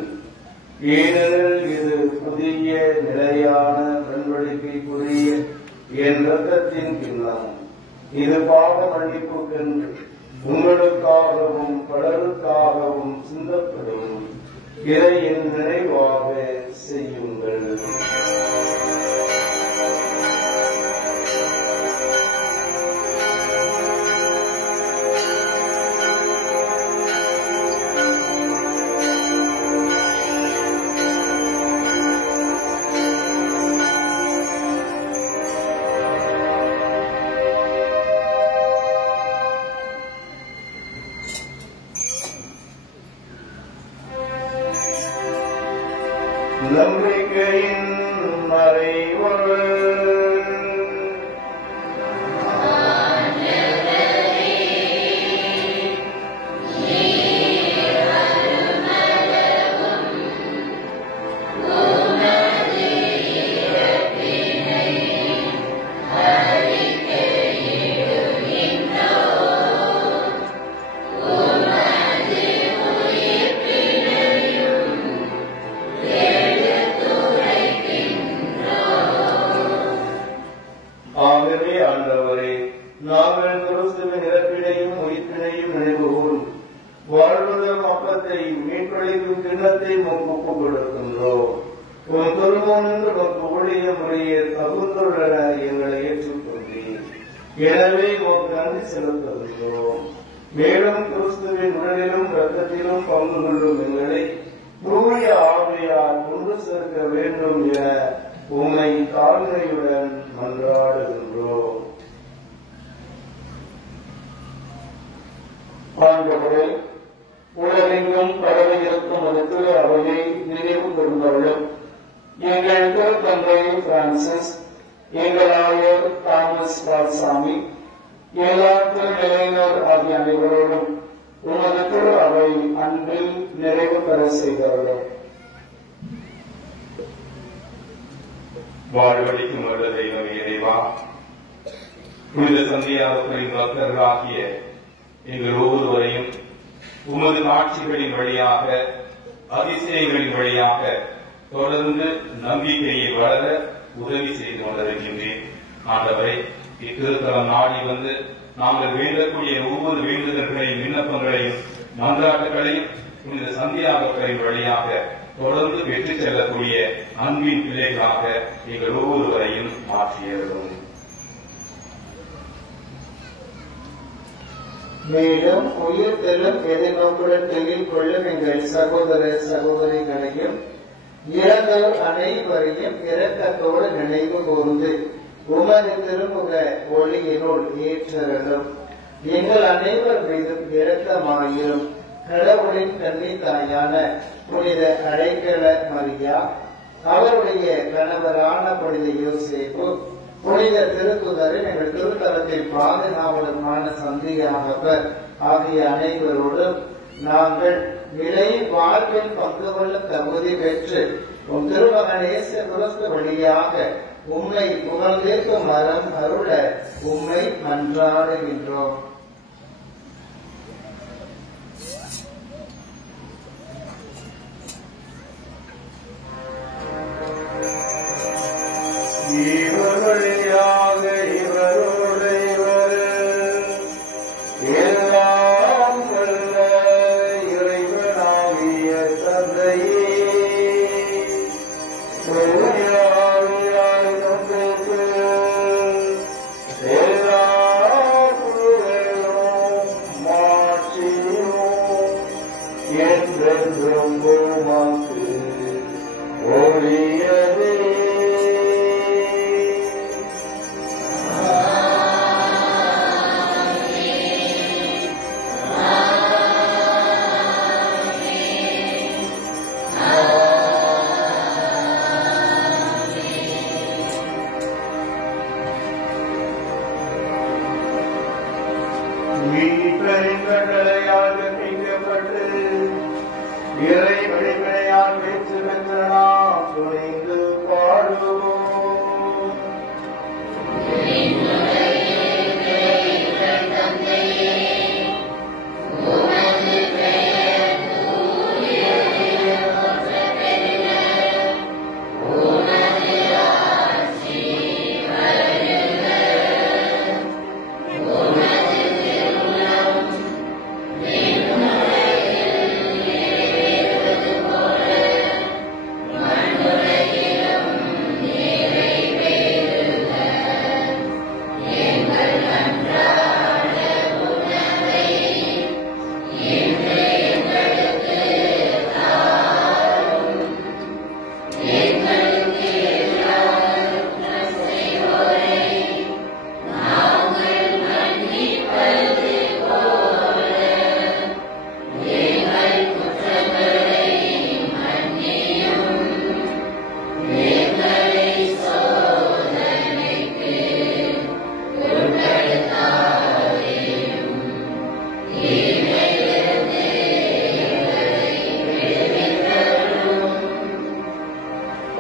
ஏனெனில் இது புதிய நிலையான நல்வழிக்கைக்குரிய என் இரத்தத்தின் கிண்ணம். இது பாவ மன்னிப்புக்கென்று உங்களுக்காகவும் பலருக்காகவும் சிந்தப்படும். இதை என் நினைவாக செய்யுங்கள். நம்பிக்கையின் மறைவொரு நாங்கள் கிறிஸ்துவின் இறப்பினையும் உயிர்ப்பினையும் நினைவுகூரும் வாழ்வதம் அப்பத்தை மீட்பளிக்கும் கிண்ணத்தை ஒப்புக் கொடுக்கின்றோம். உன் திருமணம் என்று உனக்கு ஊழியம் உடைய தகுந்துள்ளன எங்களை ஏற்றுக்கொண்டீர். எனவே உனக்கு நன்றி செலுத்துகின்றோம். மேலும் கிறிஸ்துவின் உடலிலும் இரத்தத்திலும் பங்கு கொள்ளும் எங்களை தூய ஆவியால் கொண்டு சேர்க்க வேண்டும் என உம்மை தாழ்மையுடன் மன்றாடுகின்றோம். ஆண்டவரே, உலகெங்கும் பரவி இருக்கும் ஒரு திரு அவையை நினைவு கூர்ந்தவர்களும் எங்கள் திருத்தந்தை பிரான்சிஸ், எங்கள் ஆயர் தாமஸ் பால்சாமி, எல்லா திருநிலையினர் ஆகிய அனைவரோடும் உமது திரு அவை அன்பில் நிறைவு பெற செய்தவர்கள். வாழ்வழிக்கும் வல்ல தெய்வம் இறைவா, புனித சந்தியாவுக்களின் பக்தர்களாகிய எங்கள் ஒவ்வொருவரையும் உமது காட்சிகளின் வழியாக, அதிசயங்களின் வழியாக தொடர்ந்து நம்பிக்கையை வளர உதவி செய்து கொண்டிருக்கின்றேன். ஆண்டவரை, இத்திருத்தலம் நாடி வந்து நாங்கள் வேண்டக்கூடிய ஒவ்வொரு வேண்டுதல்களையும் விண்ணப்பங்களையும் மன்றாட்டுகளையும் புனித சந்தியாவுக்களின் வழியாக தொடர்ந்து பெற்றுச் செல்லக்கூடிய அன்பின் பிள்ளைகளாக எங்கள் ஒவ்வொருவரையும் மாற்றியதும். மேலும் உயிர் தெல்லும் எதிர்நோக்குடன் தொழில் கொள்ளும் எங்கள் சகோதர சகோதரிகளையும் இறந்தோர் அனைவரையும் இரக்கத்தோடு நினைவு கூர்ந்து உமது திருமுக ஒளியினுள் ஏற்றரும். எங்கள் அனைவர் மீதும் இரக்கமாயிரும். கடவுளின் கன்னி தாயான புனித அழைக்கல மரியா, அவருடைய கணவரான புனித யோசேப்பு, புனித திருக்குதரின் எங்கள் திருத்தலத்தில் பாதுகாவலருமான சந்தியாகவர் ஆகிய அனைவரோடும் நாங்கள் நிலை வாழ்வில் பங்கு கொள்ள தகுதி பெற்று உம் திருமகனேச கிறிஸ்து வழியாக உம்மை புகழ்ந்தேற்கும் மரம் அருள உம்மை மன்றாடுகின்றோம். இவர் வழியாக இவரோடு இவர் எல்லாம் வல்ல இறைவனாகிய தந்தையே, தூயாவியால் நம்பிக்கை எல்லா புகழும்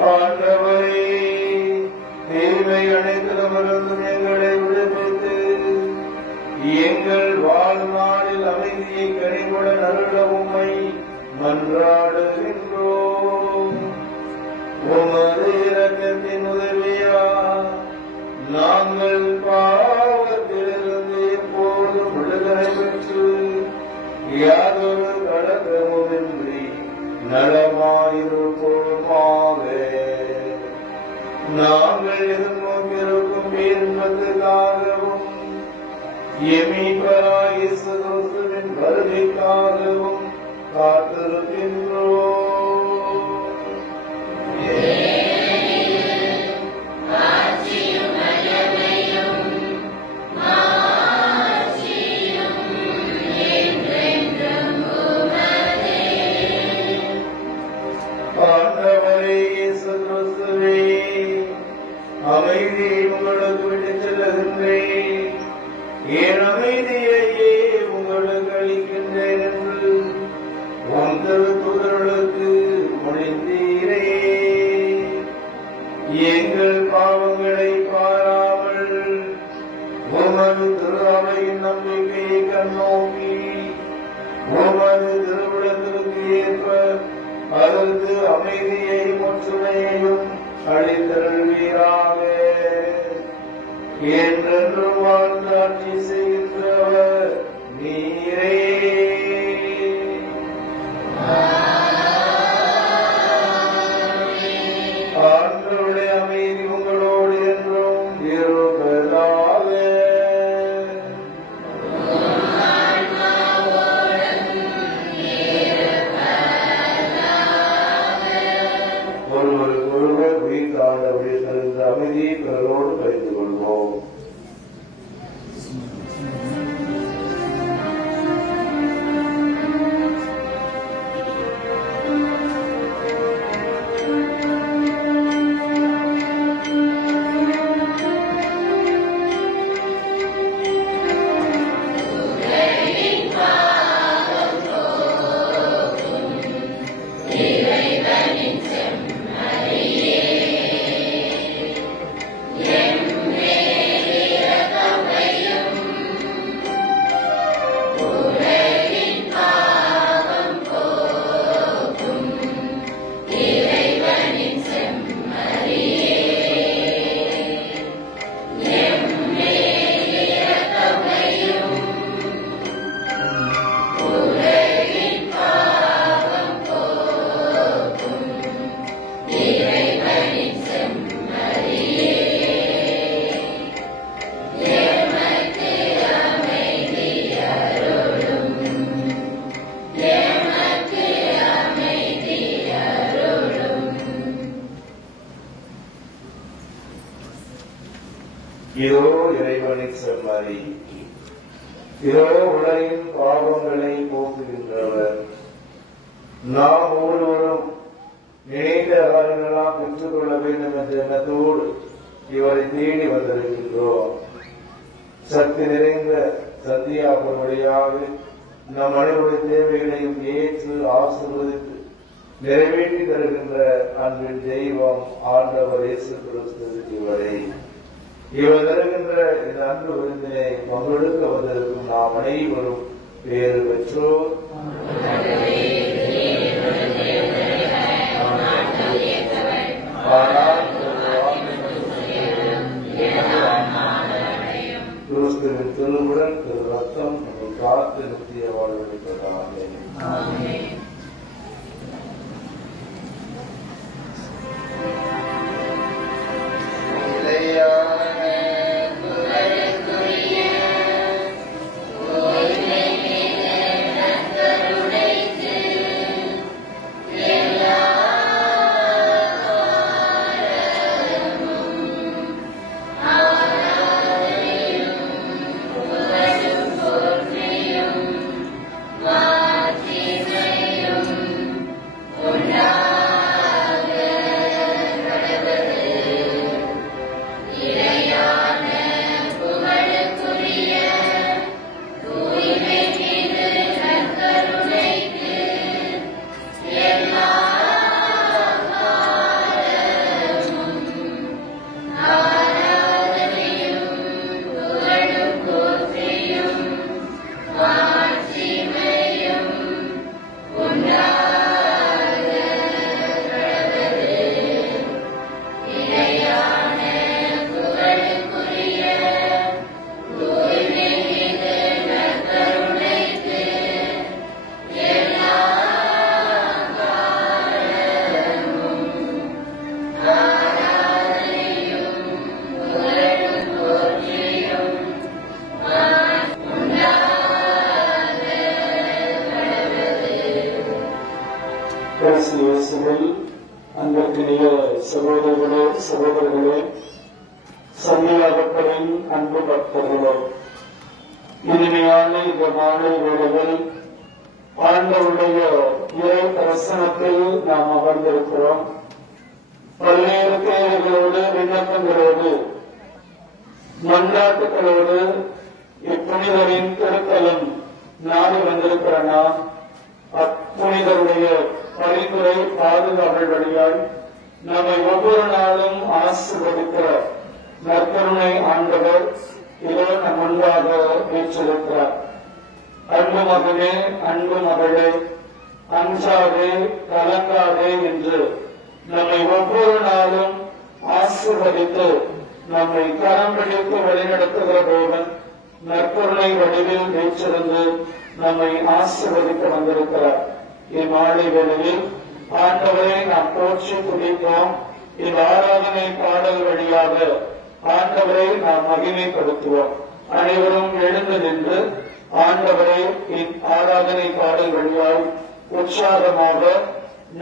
ஆண்டவரே, தீமை அனைத்திடமிருந்தும் எங்களை விடுவித்து எங்கள் வாழ்நாளில் அமைதியை கனிவுடன் அருள உம்மை மன்றாடுகின்றோம். உமது இரக்கத்தின் உதவியால் நாங்கள் பாவத்திலிருந்து எப்போதும் விடுதலை பெற்று யாதொரு கலக்கமுமின்றி நலமாயிருப்போமாக. நாங்கள் எதிர்நோக்கியிருக்கும் இன்பத்துக்காகவும் எமீபராய் இயேசு கிறிஸ்துவின் வருகைக்காகவும் காத்திருக்கின்றோம். ஆண்டவரே இயேசு கிறிஸ்துவே, அமைதியை உங்களுக்கு விட்டுச் செல்லுகின்றேன், என் அமைதியையே உங்களுக்கு அளிக்கின்றேன் என்று உம் திருத்தூதர்களுக்கு மொழிந்தீரே. எங்கள் பாவங்களை பாராமல் உமது திரு அவையின் நம்பிக்கையை கண்ணோக்கி உமது திருவிழத்திற்கு ஏற்ப அதற்கு அமைதியையும் ஒற்றுமையையும் அளித்தருள்வீராக. என்றென்றும் வாழ்ந்தாட்சி செய்கின்றவர் நீரே. ஆண்டவருடைய அமைதி உங்களோடு என்றும் இருப்பதாக. ஒருவருக்கொருவர் உயிர் தாண்டவரை தருகின்ற அமைதியை பிறரோடு பகிர்ந்து கொள்வோம். இதோ இறைவனின் செம்மறி, இதோ உலகின் பாவங்களை போக்குகின்றவர். நாம் ஒவ்வொருவரும் நினைத்த காரியங்களெல்லாம் பெற்றுக் கொள்ள வேண்டும் என்ற எண்ணத்தோடு இவரை தேடி வந்திருக்கின்றோம். சக்தி நிறைந்த சந்தியாபுரம் வழியாக நம் அனைவருடைய தேவைகளையும் ஏற்று ஆசீர்வதித்து நிறைவேற்றி தருகின்ற அன்பின் தெய்வம் ஆண்டவர் இயேசு கிறிஸ்து இவரை. இவர் தருகின்ற இந்த அன்பு விருந்தினை பங்கெடுக்க வந்திருக்கும் நாம் அனைவரும் பேறு பெற்றோர். கிறிஸ்துவின் திருவுடன் திரு ரத்தம் நம்மை காத்து நிறுத்திய வாழ்வெடுப்பதாக. Amen. சகோதரர்களே, சகோதரர்களே, சந்தியாபக்தரின் அன்பு பக்தர்களே, இனிமையான இந்த மாலை வேளையில் ஆண்டவருடைய இறை தரிசனத்தில் நாம் அமர்ந்திருக்கிறோம். பல்வேறு தேவைகளோடு, விண்ணப்பங்களோடு, மன்றாட்டுகளோடு இப்புனிதரின் திருத்தலம் நாடு வந்திருக்கிற நாம் அப்புனிதருடைய பரிந்துரை பாதுகாவல் வழியால் நம்மை ஒவ்வொரு நாளும் ஆசீர்வதிக்கிற நற்கருணை ஆண்டவர் இதோ நம் முன்பாக வீற்றிருக்கிறார். அன்பு மகனே, அன்பு மகளே, அஞ்சாதே, கலங்காதே என்று நம்மை ஒவ்வொரு நாளும் ஆசீர்வதித்து நம்மை கரம் பிடித்து வழிநடத்துகிற தேவன் நற்கருணை வடிவில் வீற்றிருந்து நம்மை ஆசீர்வதிக்க வந்திருக்கிறார். இம்மாலை வேளையில் ஆண்டவரை நாம் போற்றி துதிப்போம். இந்த ஆராதனை பாடல் வழியாக ஆண்டவரை நாம் மகிமைப்படுத்துவோம். அனைவரும் எழுந்து நின்று ஆண்டவரை ஆராதனை பாடல் வழியால் உற்சாகமாக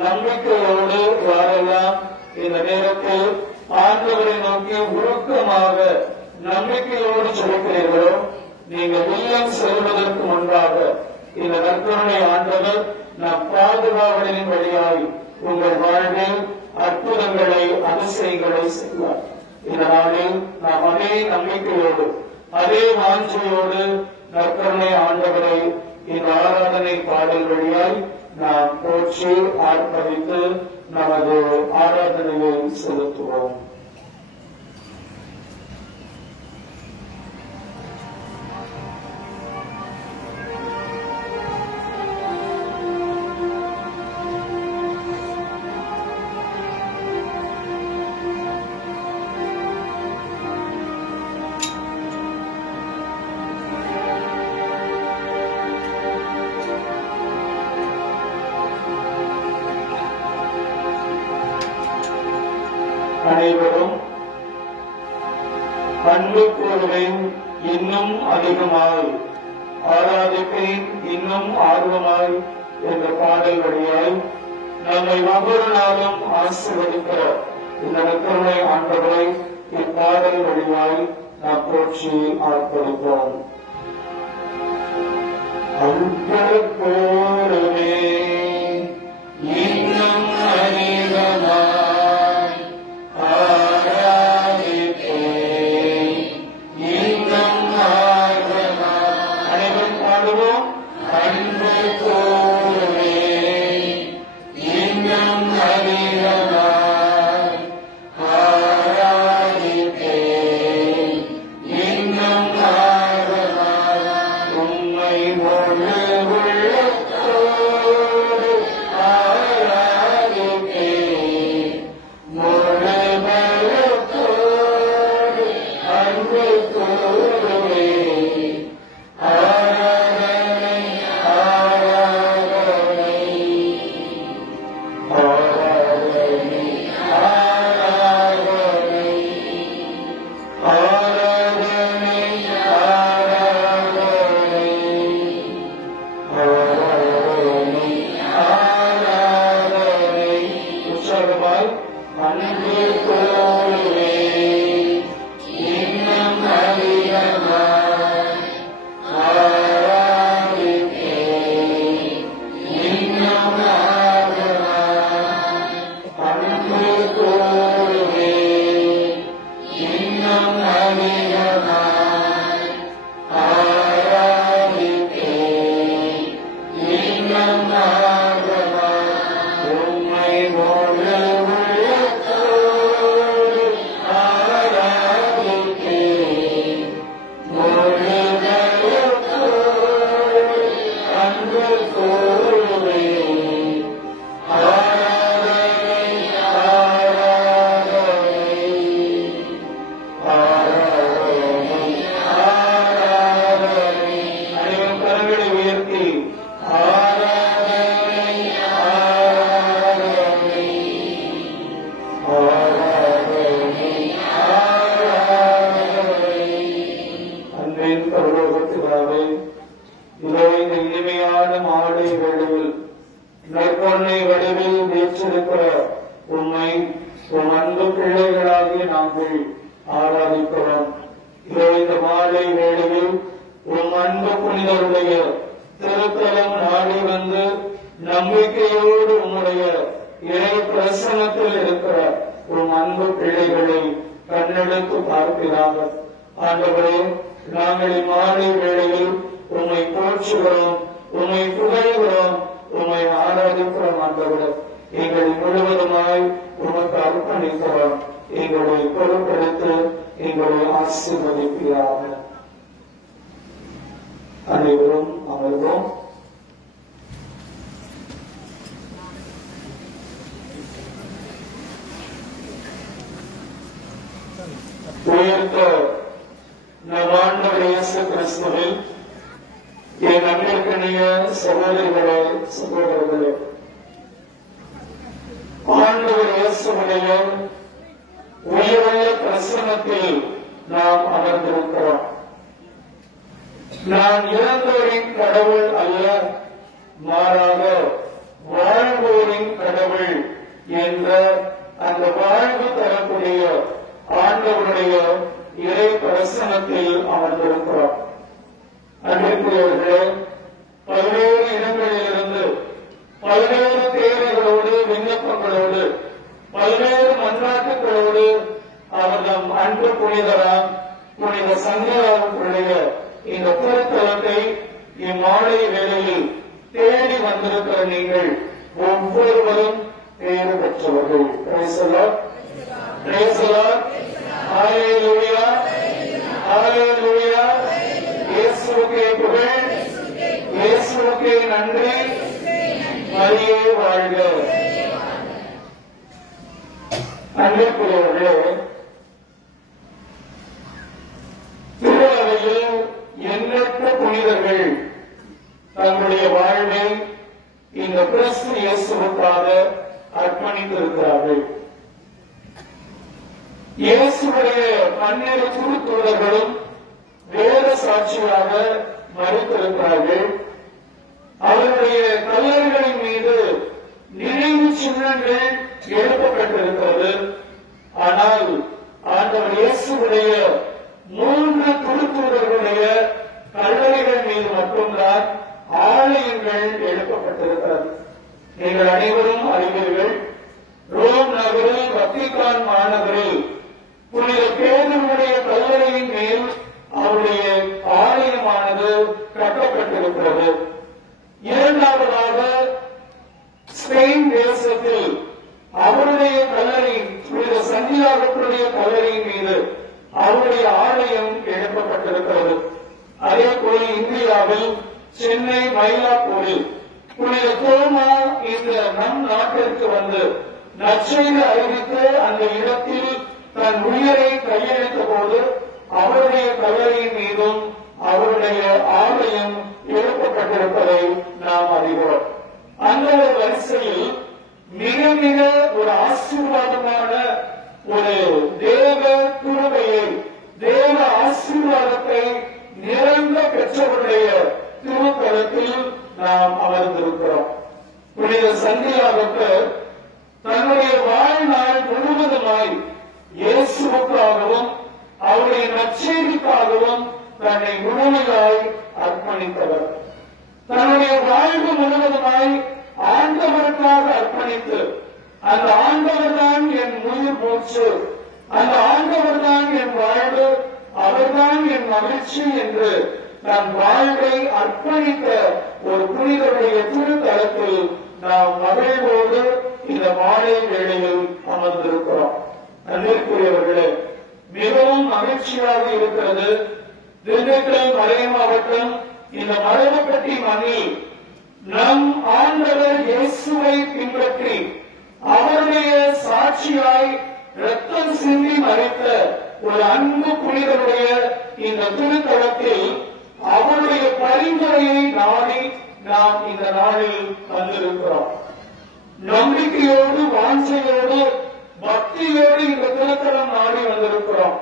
நம்பிக்கையோடு யாரெல்லாம் இந்த நேரத்தில் ஆண்டவரை நோக்கி உருக்கமாக நம்பிக்கையோடு சொல்கிறீர்களோ, நீங்கள் இல்லம் செல்வதற்கு முன்பாக இந்த நற்கருணை ஆண்டவர் நம் பாதுகாவலின் வழியாய் உங்கள் வாழ்வில் அற்புதங்களை, அதிசயங்களை செய்வார். இந்த நாளில் நாம் அதே நம்பிக்கையோடு, அதே வாஞ்சையோடு நற்கருணை ஆண்டவரை இந்த ஆராதனை பாடல் வழியாய் நாம் போற்றி ஆர்ப்பரித்து நமது ஆராதனையை செலுத்துவோம். அனைவரும் அன்பு கூறுவேன் இன்னும் அதிகமாய், ஆராதிப்பேன் இன்னும் ஆர்வமாய் என்ற பாடல் வழியாய் நம்மை ஒவ்வொரு நாளும் ஆசீர்வதிக்கிற இந்த நற்கருணை ஆண்டவரை இப்பாடல் வழியாய் நாம் போற்றி ஆர்ப்பரிப்போம். அன்பு கூறுவேன் இன்னும் அதிகமாய், அன்பு பிள்ளைகளை கண்ணெடுத்து பார்க்கிறார்கள். ஆண்டவரே, நாங்கள் இம்மாலை வேளையில் உம்மை போற்றுகிறோம், உம்மை புகழ்கிறோம், உம்மை ஆராதிக்கிறோம். ஆண்டவரே, எங்களை முழுவதுமாய் உமக்கு அர்ப்பணிக்கிறோம். எங்களை பொறுப்பெடுத்து எங்களை ஆசீர்வதிப்பீராக. அனைவரும் அமர்வோம். உயர்த்த நம் ஆண்டவர் இயேசு கிறிஸ்துவில் என் அன்பிற்கினிய சகோதரிகளே, சகோதரர்களே, ஆண்டவர் இயேசுவுடைய உயர்வுள்ள பிரசன்னத்தில் நாம் அமர்ந்திருக்கிறோம். நான் இறந்தோரின் கடவுள் அல்ல, மாறாக வாழ்வோரின் கடவுள் என்ற அந்த வாழ்வு தரக்கூடிய ஆண்டவருடைய இறை பிரசன்னத்தில் அமர்ந்திருக்கிறோம். அன்பிற்குரியவர்களே, பல்வேறு இடங்களிலிருந்து பல்வேறு தேவைகளோடு, விண்ணப்பங்களோடு, பல்வேறு மன்றாட்டுகளோடு அவர்தம் அன்பு புனிதராம் புனித சந்தியாவுடைய இந்த திருத்தலத்தை இம்மாலை வேளையில் தேடி வந்திருக்கிற நீங்கள் ஒவ்வொருவரும் பேறு பெற்றவர்கள். Praise the Lord, praise the Lord, hallelujah, hallelujah. இயேசுவுக்கே புகழ், இயேசுவுக்கே நன்றி, மரியே வாழ்க. அன்பிற்குரியவர்களே, திருவள்ளுவரில் எண்ணற்ற புனிதர்கள் தங்களுடைய வாழ்வை இந்த கிறிஸ்து இயேசுவுக்காக அர்ப்பணித்திருக்கிறார்கள். இயேசுடைய 12 திருத்தூதர்களும் வேத சாட்சியாக மறித்திருக்கிறார்கள். அவருடைய கல்லறைகளின் மீது நினைவு சின்னங்கள் எழுப்பப்பட்டிருக்கிறது. ஆனால் ஆண்டவர் இயேசுடைய 3 திருத்தூதர்களுடைய கல்லறைகள் மீது மட்டும்தான் ஆலயங்கள் எழுப்பப்பட்டிருக்கிறது. நீங்கள் அனைவரும் அறிவீர்கள், ரோம் நகரில், வத்திக்கான் மாநகரில் புனித பேதுருவுடைய கல்லறையின் மேல் அவருடைய ஆலயமானது கட்டப்பட்டிருக்கிறது. இரண்டாவதாக ஸ்பெயின் தேசத்தில் அவருடைய கல்லறை, புனித சந்தியாகத்துடைய கல்லறையின் மீது அவருடைய ஆலயம் எழுப்பப்பட்டிருக்கிறது. அதே போல இந்தியாவில் சென்னை மயிலாப்பூரில் புனித தோமா இந்த நம் நாட்டிற்கு வந்து நற்செய்தி அறிவித்து அந்த இடத்தில் தன் உயிரை கையெழுத்த போது அவருடைய கல்லறையின் மீதும் அவருடைய ஆலயம் எழுப்பப்பட்டிருப்பதை நாம் அறிகிறோம். அந்த ஒரு வரிசையில் மிக மிக ஒரு ஆசீர்வாதமான ஒரு தேவ கிருபையை, தேவ ஆசீர்வாதத்தை நிறைந்த பெற்றவருடைய திருத்தலத்தில் நாம் அமர்ந்திருக்கிறோம். புனித சந்தியாவுக்கு தன்னுடைய வாழ்நாள் முழுவதுமாய் இயேசுவுக்காகவும் அவருடைய நற்செய்திக்காகவும் தன்னை முழுமையாய் அர்ப்பணித்தவர். தன்னுடைய வாழ்வு முழுவதுமாய் ஆண்டவருக்காக அர்ப்பணித்து, அந்த ஆண்டவர் தான் என் உயிர் மூச்சு, அந்த ஆண்டவர் தான் என் வாழ்வு, அவர்தான் என் மகிழ்ச்சி என்று தன் வாழ்வை அர்ப்பணித்த ஒரு புனிதருடைய திருத்தலத்தில் நாம் மகிழ்வோடு இந்த மாலை வேளையில் அமர்ந்திருக்கிறோம். அன்பிற்குரியவர்களே, மிகவும் மகிழ்ச்சியாக இருக்கிறது. திண்டுக்கல் மறை மாவட்டம் இந்த மரபப்பட்டி மண்ணில் நம் ஆண்டவர் இயேசுவை பின்பற்றி அவருடைய சாட்சியாய் ரத்தம் சிந்தி மறைத்த ஒரு அன்பு புனிதருடைய இந்த திருத்தலத்தில் அவருடைய பரிந்துரையை நாடி நாம் இந்த நாளில் வந்திருக்கிறோம். நம்பிக்கையோடு, வாஞ்சையோடு, பக்தியோடு இந்த திருத்தலம் நாடி வந்திருக்கிறோம்.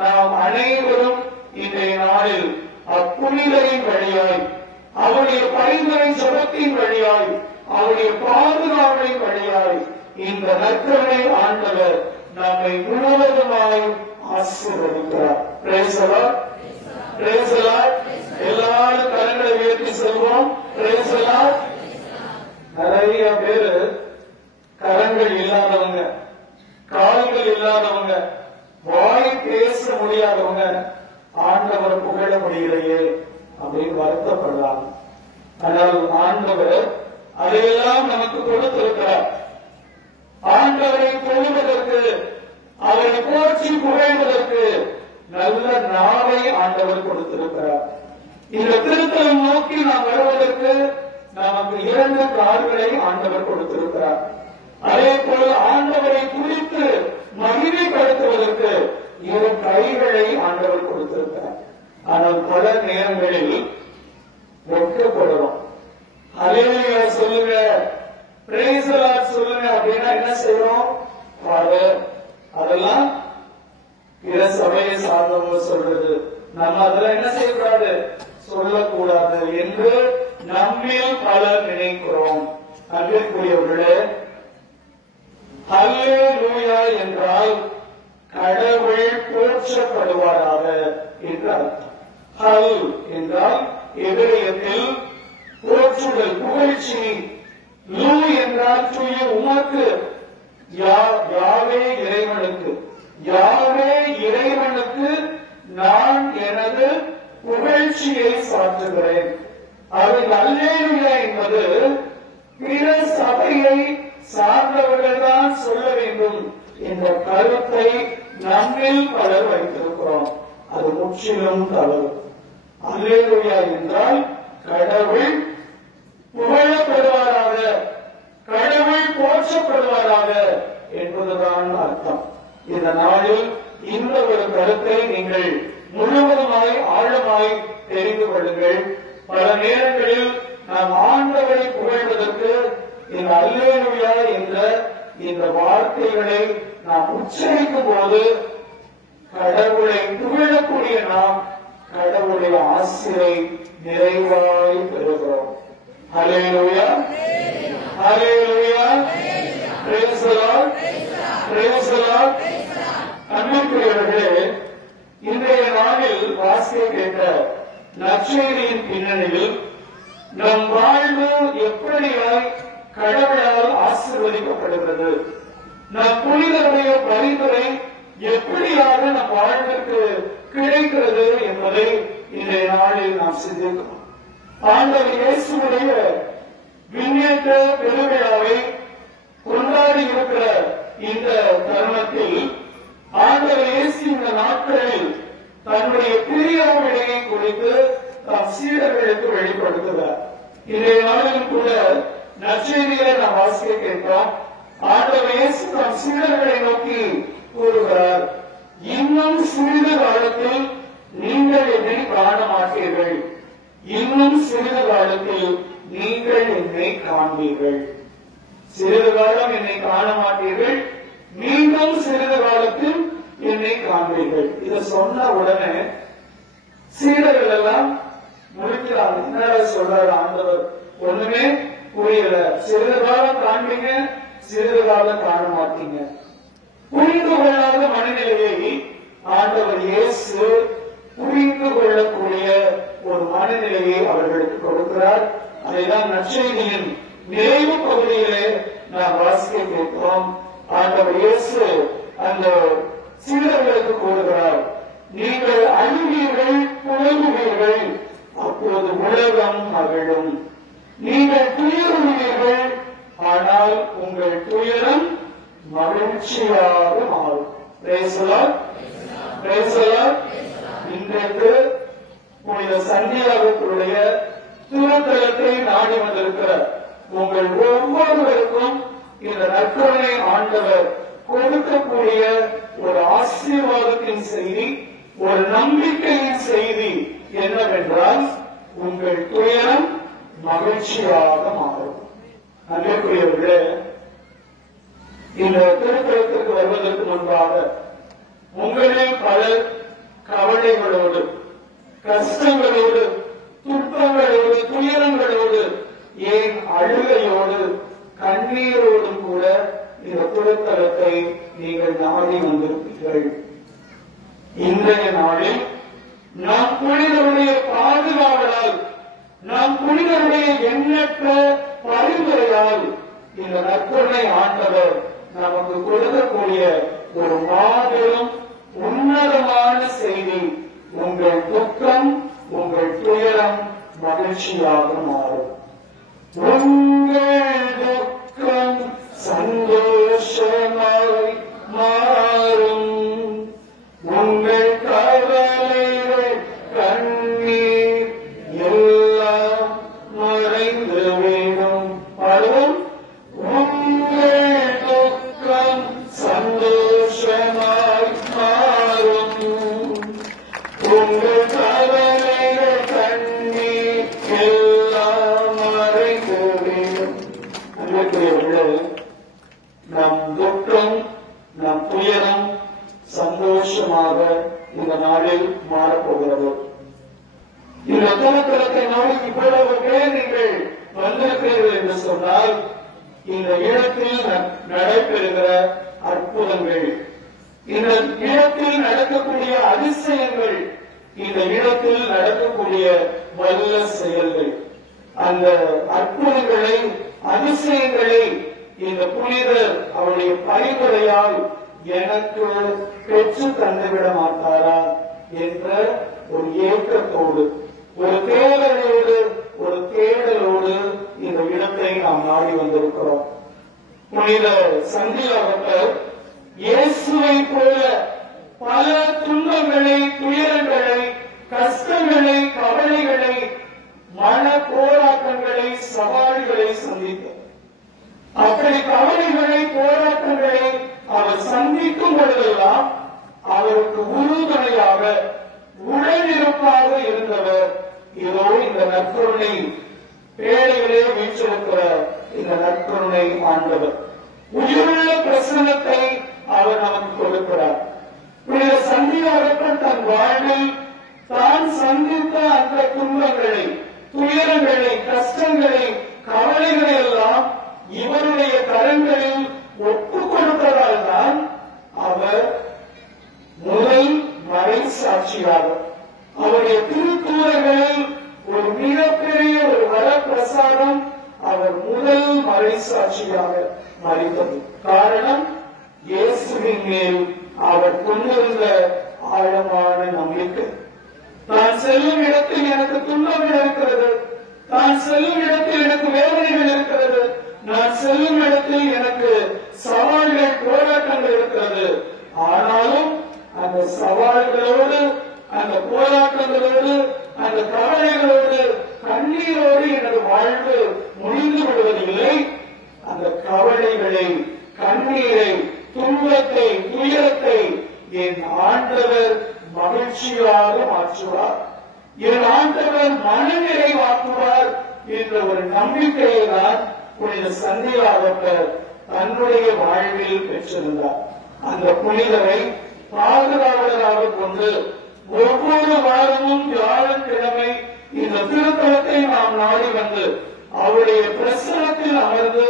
நாம் அனைவரும் இன்றைய நாளில் அப்புனிதரின் வழியாய், அவருடைய பரிந்துரை ஜபத்தின் வழியாய், அவருடைய பாதுகாவலின் வழியாய் இந்த நற்கருணை ஆண்டவர் நம்மை முழுவதுமாய் ஆசீர்வதிக்கிறார். Price the Lord, praise the Lord. எல்லாரும் கரங்களை உயர்த்தி சொல்வோம், பிரைஸ் தி லார்ட். நிறைய பேரு கரங்கள் இல்லாதவங்க, கால்கள் ஆற்றல் இல்லாதவங்க, வாய் பேச முடியாதவங்க ஆண்டவரை புகழ முடியலையே அப்படின்னு வருத்தப்படுறாங்க. ஆனால் ஆண்டவர் அதையெல்லாம் நமக்கு கொடுத்திருக்கிறார். ஆண்டவரை தொழுவதற்கு, அவரை போற்றி புகழ்வதற்கு நல்ல நாளை ஆண்டவர் கொடுத்திருக்கிறார். இந்த திருத்தலம் நோக்கி நாம் வருவதற்கு நமக்கு 2 கால்களை ஆண்டவர் கொடுத்திருக்கிறார். அதே போல ஆண்டவரை குறித்து மகிமைப்படுத்துவதற்கு 2 கைகளை ஆண்டவர் கொடுத்திருக்கிறார். ஆனால் பல நேரங்களில் வெட்கப்படுறோம். ஹல்லேலூயா சொல்லுங்க, பிரைஸ் தி லார்ட் சொல்லுங்க அப்படின்னா என்ன செய்யறோம்? அதெல்லாம் பிற சபையை சார்ந்தவங்க சொல்றது, நம்ம அதெல்லாம் என்ன செய்யக்கூடாது, சொல்லக்கூடாது என்று நம்மில் பலர் நினைக்கிறோம். அன்பிற்குரியவர்களே, ஹல்லேலூயா என்றால் கடவுள் போற்றப்படுவாராக என்று அர்த்தம். ஹல் என்றால் எபிரேயத்தில் போற்றுதல், புகழ்ச்சி. லூ என்றால் துய உமக்கு, யாவே இறைவனுக்கு, யாவே இறைவனுக்கு நான் எனது புகழ்ச்சியை சாற்றுகிறேன். அதில் அல்லேலூயா என்பது பிற சபையை சார்ந்தவர்கள் தான் சொல்ல வேண்டும் என்ற கருத்தை நம்மில் பலர் வைத்திருக்கிறோம். அது முற்றிலும் தவறு. அல்லேலூயா என்றால் கடவுள் புகழப்படுவாராக, கடவுள் போற்றப்படுவாராக என்பதுதான் அர்த்தம். இந்த நாளில் இந்த ஒரு கருத்தை நீங்கள் முழுவதுமாய் ஆழமாய் தெரிந்து கொள்ளுங்கள். பல நேரங்களில் நாம் ஆண்டவரை புகழ்வதற்கு இந்த அல்லேலூயா என்ற இந்த வார்த்தைகளை நாம் உச்சரிக்கும் போது கடவுளை புகழக்கூடிய நாம் கடவுளுடைய ஆசிரை நிறைவாய் பெறுகிறோம். Hallelujah, hallelujah, praise the Lord, praise the Lord. அன்பிற்குரியவர்களே, இன்றைய நாளில் வாசிக்க கேட்ட நற்செய்தியின் பின்னணியில் நம் வாழ்வு எப்படியாய் கடவுளால் ஆசீர்வதிக்கப்படுகிறது, நம் புனிதருடைய பரிந்துரை எப்படியாக நம் வாழ்விற்கு கிடைக்கிறது என்பதை இன்றைய நாளில் நாம் சிந்திக்கிறோம். ஆண்டவர் இயேசுவுடைய விண்ணேற்ற பெருவிழாவை கொண்டாடி இருக்கிற இந்த தருணத்தில் ஆண்டவர் இயேசு இந்த நாட்களில் தன்னுடைய பிரியாவிடையை குறித்து தம் சீடர்களுக்கு வெளிப்படுத்துகிறார். இன்றைய நாளில் கூட நற்செய்திகளை நாம் வாசிக்க கேட்கிறோம். ஆண்டவர் இயேசு தம் சீடர்களை நோக்கி கூறுகிறார், இன்னும் சிறிது காலத்தில் நீங்கள் என்னை காண மாட்டீர்கள், இன்னும் சிறிது காலத்தில் நீங்கள் என்னை காண்பீர்கள். சிறிது காலம் என்னை காண மாட்டீர்கள், மீண்டும் சிறிது காலத்தில் என்னை காண்பீர்கள். இதை சொன்ன உடனே சீடர்கள் எல்லாம் முடிக்கிறாங்க. என்ன சொல்றாரு ஆண்டவர்? ஒண்ணுமே புரியல. சிறிது காலம் காண்பீங்க, சிறிது காலம் காண மாட்டீங்க. புரிந்து கொள்ளாத மனநிலையை ஆண்டவர் இயேசு புரிந்து கொள்ளக்கூடிய ஒரு மனநிலையை அவர்களுக்கு கொடுக்கிறார். அதைதான் நற்செய்தியின் நிறைவு பகுதியிலே நாம் வாசிக்க கேட்கிறோம். ஆண்டவர் இயேசு அந்த சீடர்களுக்கு கூறுகிறார், நீங்கள் அழுவீர்கள், புலம்புவீர்கள், அப்போது உலகம் மகிழும். நீங்கள் துயருவீர்கள், ஆனால் உங்கள் துயரம் மகிழ்ச்சியாக மாறும். Price the Lord, praise the Lord. இன்றைக்கு புனித சந்தியாகத்தினுடைய திருத்தலத்தை நாடி வந்திருக்கிற உங்கள் ஒவ்வொருவருக்கும் இந்த நற்கருணை ஆண்டவர் கொடுக்கக்கூடிய ஒரு ஆசீர்வாதத்தின் செய்தி, ஒரு நம்பிக்கையின் செய்தி என்னவென்றால் உங்கள் துயரம் மகிழ்ச்சியாக மாறும். அன்பிற்குரியவர்களே, இந்த திருத்தலத்திற்கு வருவதற்கு முன்பாக உங்களில் பலர் கவலைகளோடு, கஷ்டங்களோடு, துன்பங்களோடு, துயரங்களோடு, ஏன் அழுகையோடு, கண்ணீரோடும் கூட இந்த திருத்தலத்தை நீங்கள் நாடி வந்திருப்பீர்கள். இன்றைய நாளில் நம் புனிதருடைய பாதுகாவலால், நம் புனிதருடைய எண்ணற்ற பரிந்துரையால் இந்த நற்கருணை ஆண்டவர் நமக்கு கொடுக்கக்கூடிய ஒரு மாபெரும் உன்னதமான செய்தி. உங்கள் துக்கம், உங்கள் துயரம் மகிழ்ச்சியாக மாறும். உங்கள் துக்கம் சந்தோஷமாய் மாறும். உங்கள் கவலைகள் கண்ணீர் எல்லாம் மறைந்து விடும். அதுவும் உங்கள் துக்கம் சந்தோஷமாய் மாறும். உங்கள் கவலைகள் கண்ணீர் எல்லாம் மறைந்து விடும். அன்புக்குரியவர்களே, நம் துக்கம், நம் துயரம் சந்தோஷமாக இந்த நாளில் மாறப்போகிறது. இந்த துவக்கத்தை நாளை இவ்வளவு பேர் நீங்கள் வந்திருக்கிறீர்கள் என்று சொன்னால், இந்த இடத்தில் நடைபெறுகிற அற்புதங்கள், இந்த இடத்தில் நடக்கக்கூடிய அதிசயங்கள், இந்த இடத்தில் நடக்கக்கூடிய வல்ல செயல்கள், அந்த அற்புதங்களை, அதிசயங்களை இந்த புனிதர் அவருடைய பரிந்துரையால் எனக்கு பெற்று தந்துவிட மாட்டாரா என்ற ஒரு ஏக்கத்தோடு, ஒரு தேடலோடு, ஒரு தேடலோடு இந்த இடத்தை நாம் நாடி வந்திருக்கிறோம். புனித சந்தியாகப்பர் இயேசுவை போல பல துன்பங்களை, துயரங்களை, கஷ்டங்களை, கவலைகளை, மன போராட்டங்களை, சவால்களை சந்தித்தார். அப்படி கவலைகளை, போராட்டங்களை அவர் சந்திக்கும் பொழுதெல்லாம் அவருக்கு உறுதுணையாக, உடனிருப்பாக இருந்தவர் இதோ இந்த நற்கருணை பேழையிலே வீற்றிருக்கிற இந்த நற்கருணை ஆண்டவர். உயிருள்ள பிரசனத்தை அவர் நமக்கு கொடுக்கிறார். புனித சந்தியாகப்பர் தன் வாழ்வில் தான் சந்தித்த அந்த துன்பங்களை, துயரங்களை, கஷ்டங்களை, கவலைகளை எல்லாம் இவருடைய கரங்களில் ஒப்புக் கொடுத்ததால் தான் அவர் முதல் மறை சாட்சியாக, அவருடைய திருத்தூதர்களில் ஒரு மிகப்பெரிய ஒரு வரப்பிரசாதம் அவர் முதல் மறை சாட்சியாக மறைந்தது. காரணம், இயேசுவின் மேல் அவர் கொண்டிருந்த ஆழமான நம்பிக்கை. தான் செல்லும் இடத்தில் எனக்கு துன்பங்கள் இருக்கிறது, நான் செல்லும் இடத்தில் எனக்கு வேதனைகள் இருக்கிறது, நான் செல்லும் இடத்தில் எனக்கு சவால்கள், போராட்டங்கள் இருக்கிறது. ஆனாலும் அந்த சவால்களோடு, அந்த போராட்டங்களோடு, அந்த கவலைகளோடு, கண்ணீரோடு எனது வாழ்வு முடிந்து விடுவதில்லை. அந்த கவலைகளை, கண்ணீரை, துன்பத்தை, துயரத்தை என் ஆண்டவர் மகிழ்ச்சியாக மாற்றுவார், என் ஆண்டவர் மனநிறைவாக்குவார் என்ற ஒரு நம்பிக்கையை தான் புனித சந்தியாகப்பர் தன்னுடைய வாழ்வில் பெற்றிருந்தார். அந்த புனிதரை பாதுகாவலராக கொண்டு ஒவ்வொரு வாரமும் வியாழக்கிழமை இந்த திருத்தலத்தை நாம் நாடி வந்து அவருடைய பிரசனத்தில் அமர்ந்து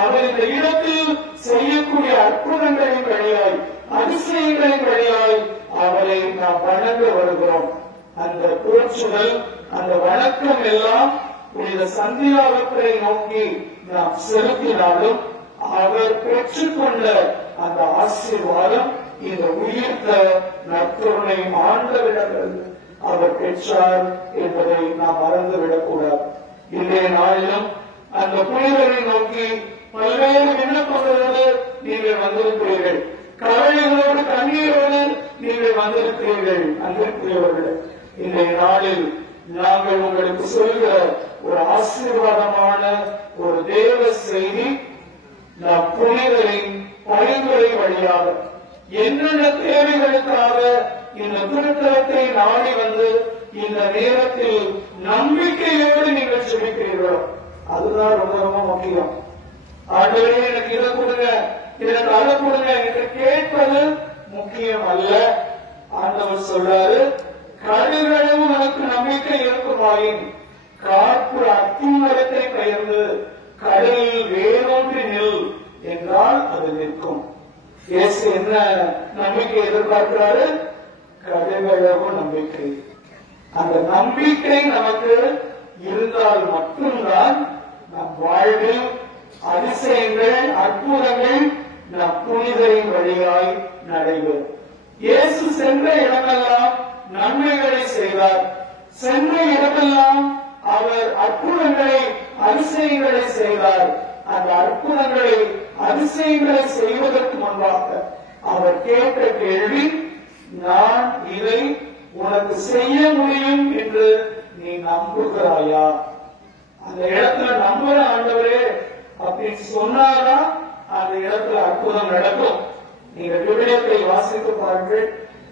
அவர் இந்த இடத்தில் செய்யக்கூடிய அற்புதங்களின் வழியாய், அதிசயங்களின் வழியாய் அவரை நாம் வணங்க வருகிறோம். அந்த போற்றுதல், அந்த வணக்கம் எல்லாம் புனித சந்தியாகப்பரை நோக்கி நாம் செலுத்தினாலும் அவர் பெற்றுக்கொண்ட அந்த ஆசீர்வாதம் இந்த உயிர்த்த நற்கருணை ஆண்டவரிடமிருந்து அவர் பெற்றார் என்பதை நாம் மறந்துவிடக் கூடாது. இன்றைய நாளிலும் அந்த புனிதரை நோக்கி பல்வேறு விண்ணப்பங்களோடு நீங்கள் வந்திருக்கிறீர்கள், கவலைகளோடு, கண்ணீரோடு நீங்கள் வந்திருக்கிறீர்கள். அன்பிற்குரியவர்கள், இன்றைய நாளில் நாங்கள் உங்களுக்கு சொல்கிற ஒரு ஆசீர்வாதமான ஒரு தேவ செய்தி, நம் புனிதரின் பரிந்துரை வழியாக என்னென்ன தேவைகளுக்காக இந்த திருத்தலத்தை நாடி வந்து இந்த நேரத்தில் நம்பிக்கையோடு நீங்கள் ஜெபிக்கிறீர்களோ அதுதான் ரொம்ப ரொம்ப முக்கியம். ஆண்டவரே எனக்கு இதை கொடுங்க, எனக்கு அதை கொடுங்க என்று கேட்பது முக்கியம் அல்ல. ஆண்டவர் சொல்றாரு, கடுகளவு உனக்கு நம்பிக்கை இருக்குமாயின் காப்பு அத்திமரத்தை பெயர்ந்து கடலில் வேறொன்று நில் என்றால் அது நிற்கும். இயேசு என்ன நம்பிக்கை எதிர்பார்க்கிறாரு? கடுகளவு நம்பிக்கை. அந்த நம்பிக்கை நமக்கு இருந்தால் மட்டும்தான் நம் வாழ்வில் அதிசயங்கள், அற்புதங்கள் நம் புனிதரின் வழியாய் நடைபெறும். இயேசு சென்ற இடமெல்லாம் நன்மைகளை செய்தார். சென்ற இடமெல்லாம் அவர் அற்புதங்களை அதிசயங்களை செய்தார். அந்த அற்புதங்களை அதிசயங்களை செய்வதற்கு முன்பாக அவர் கேட்ட கேள்வி, நான் இதை உனக்கு செய்ய முடியும் என்று நீ நம்புகிறாயா? அந்த இடத்துல நம்புற ஆண்டவரே அப்படின்னு சொன்னாதான் அந்த இடத்துல அற்புதம் நடக்கும். நீங்க விவிலியத்தை வாசித்து பாருங்கள்.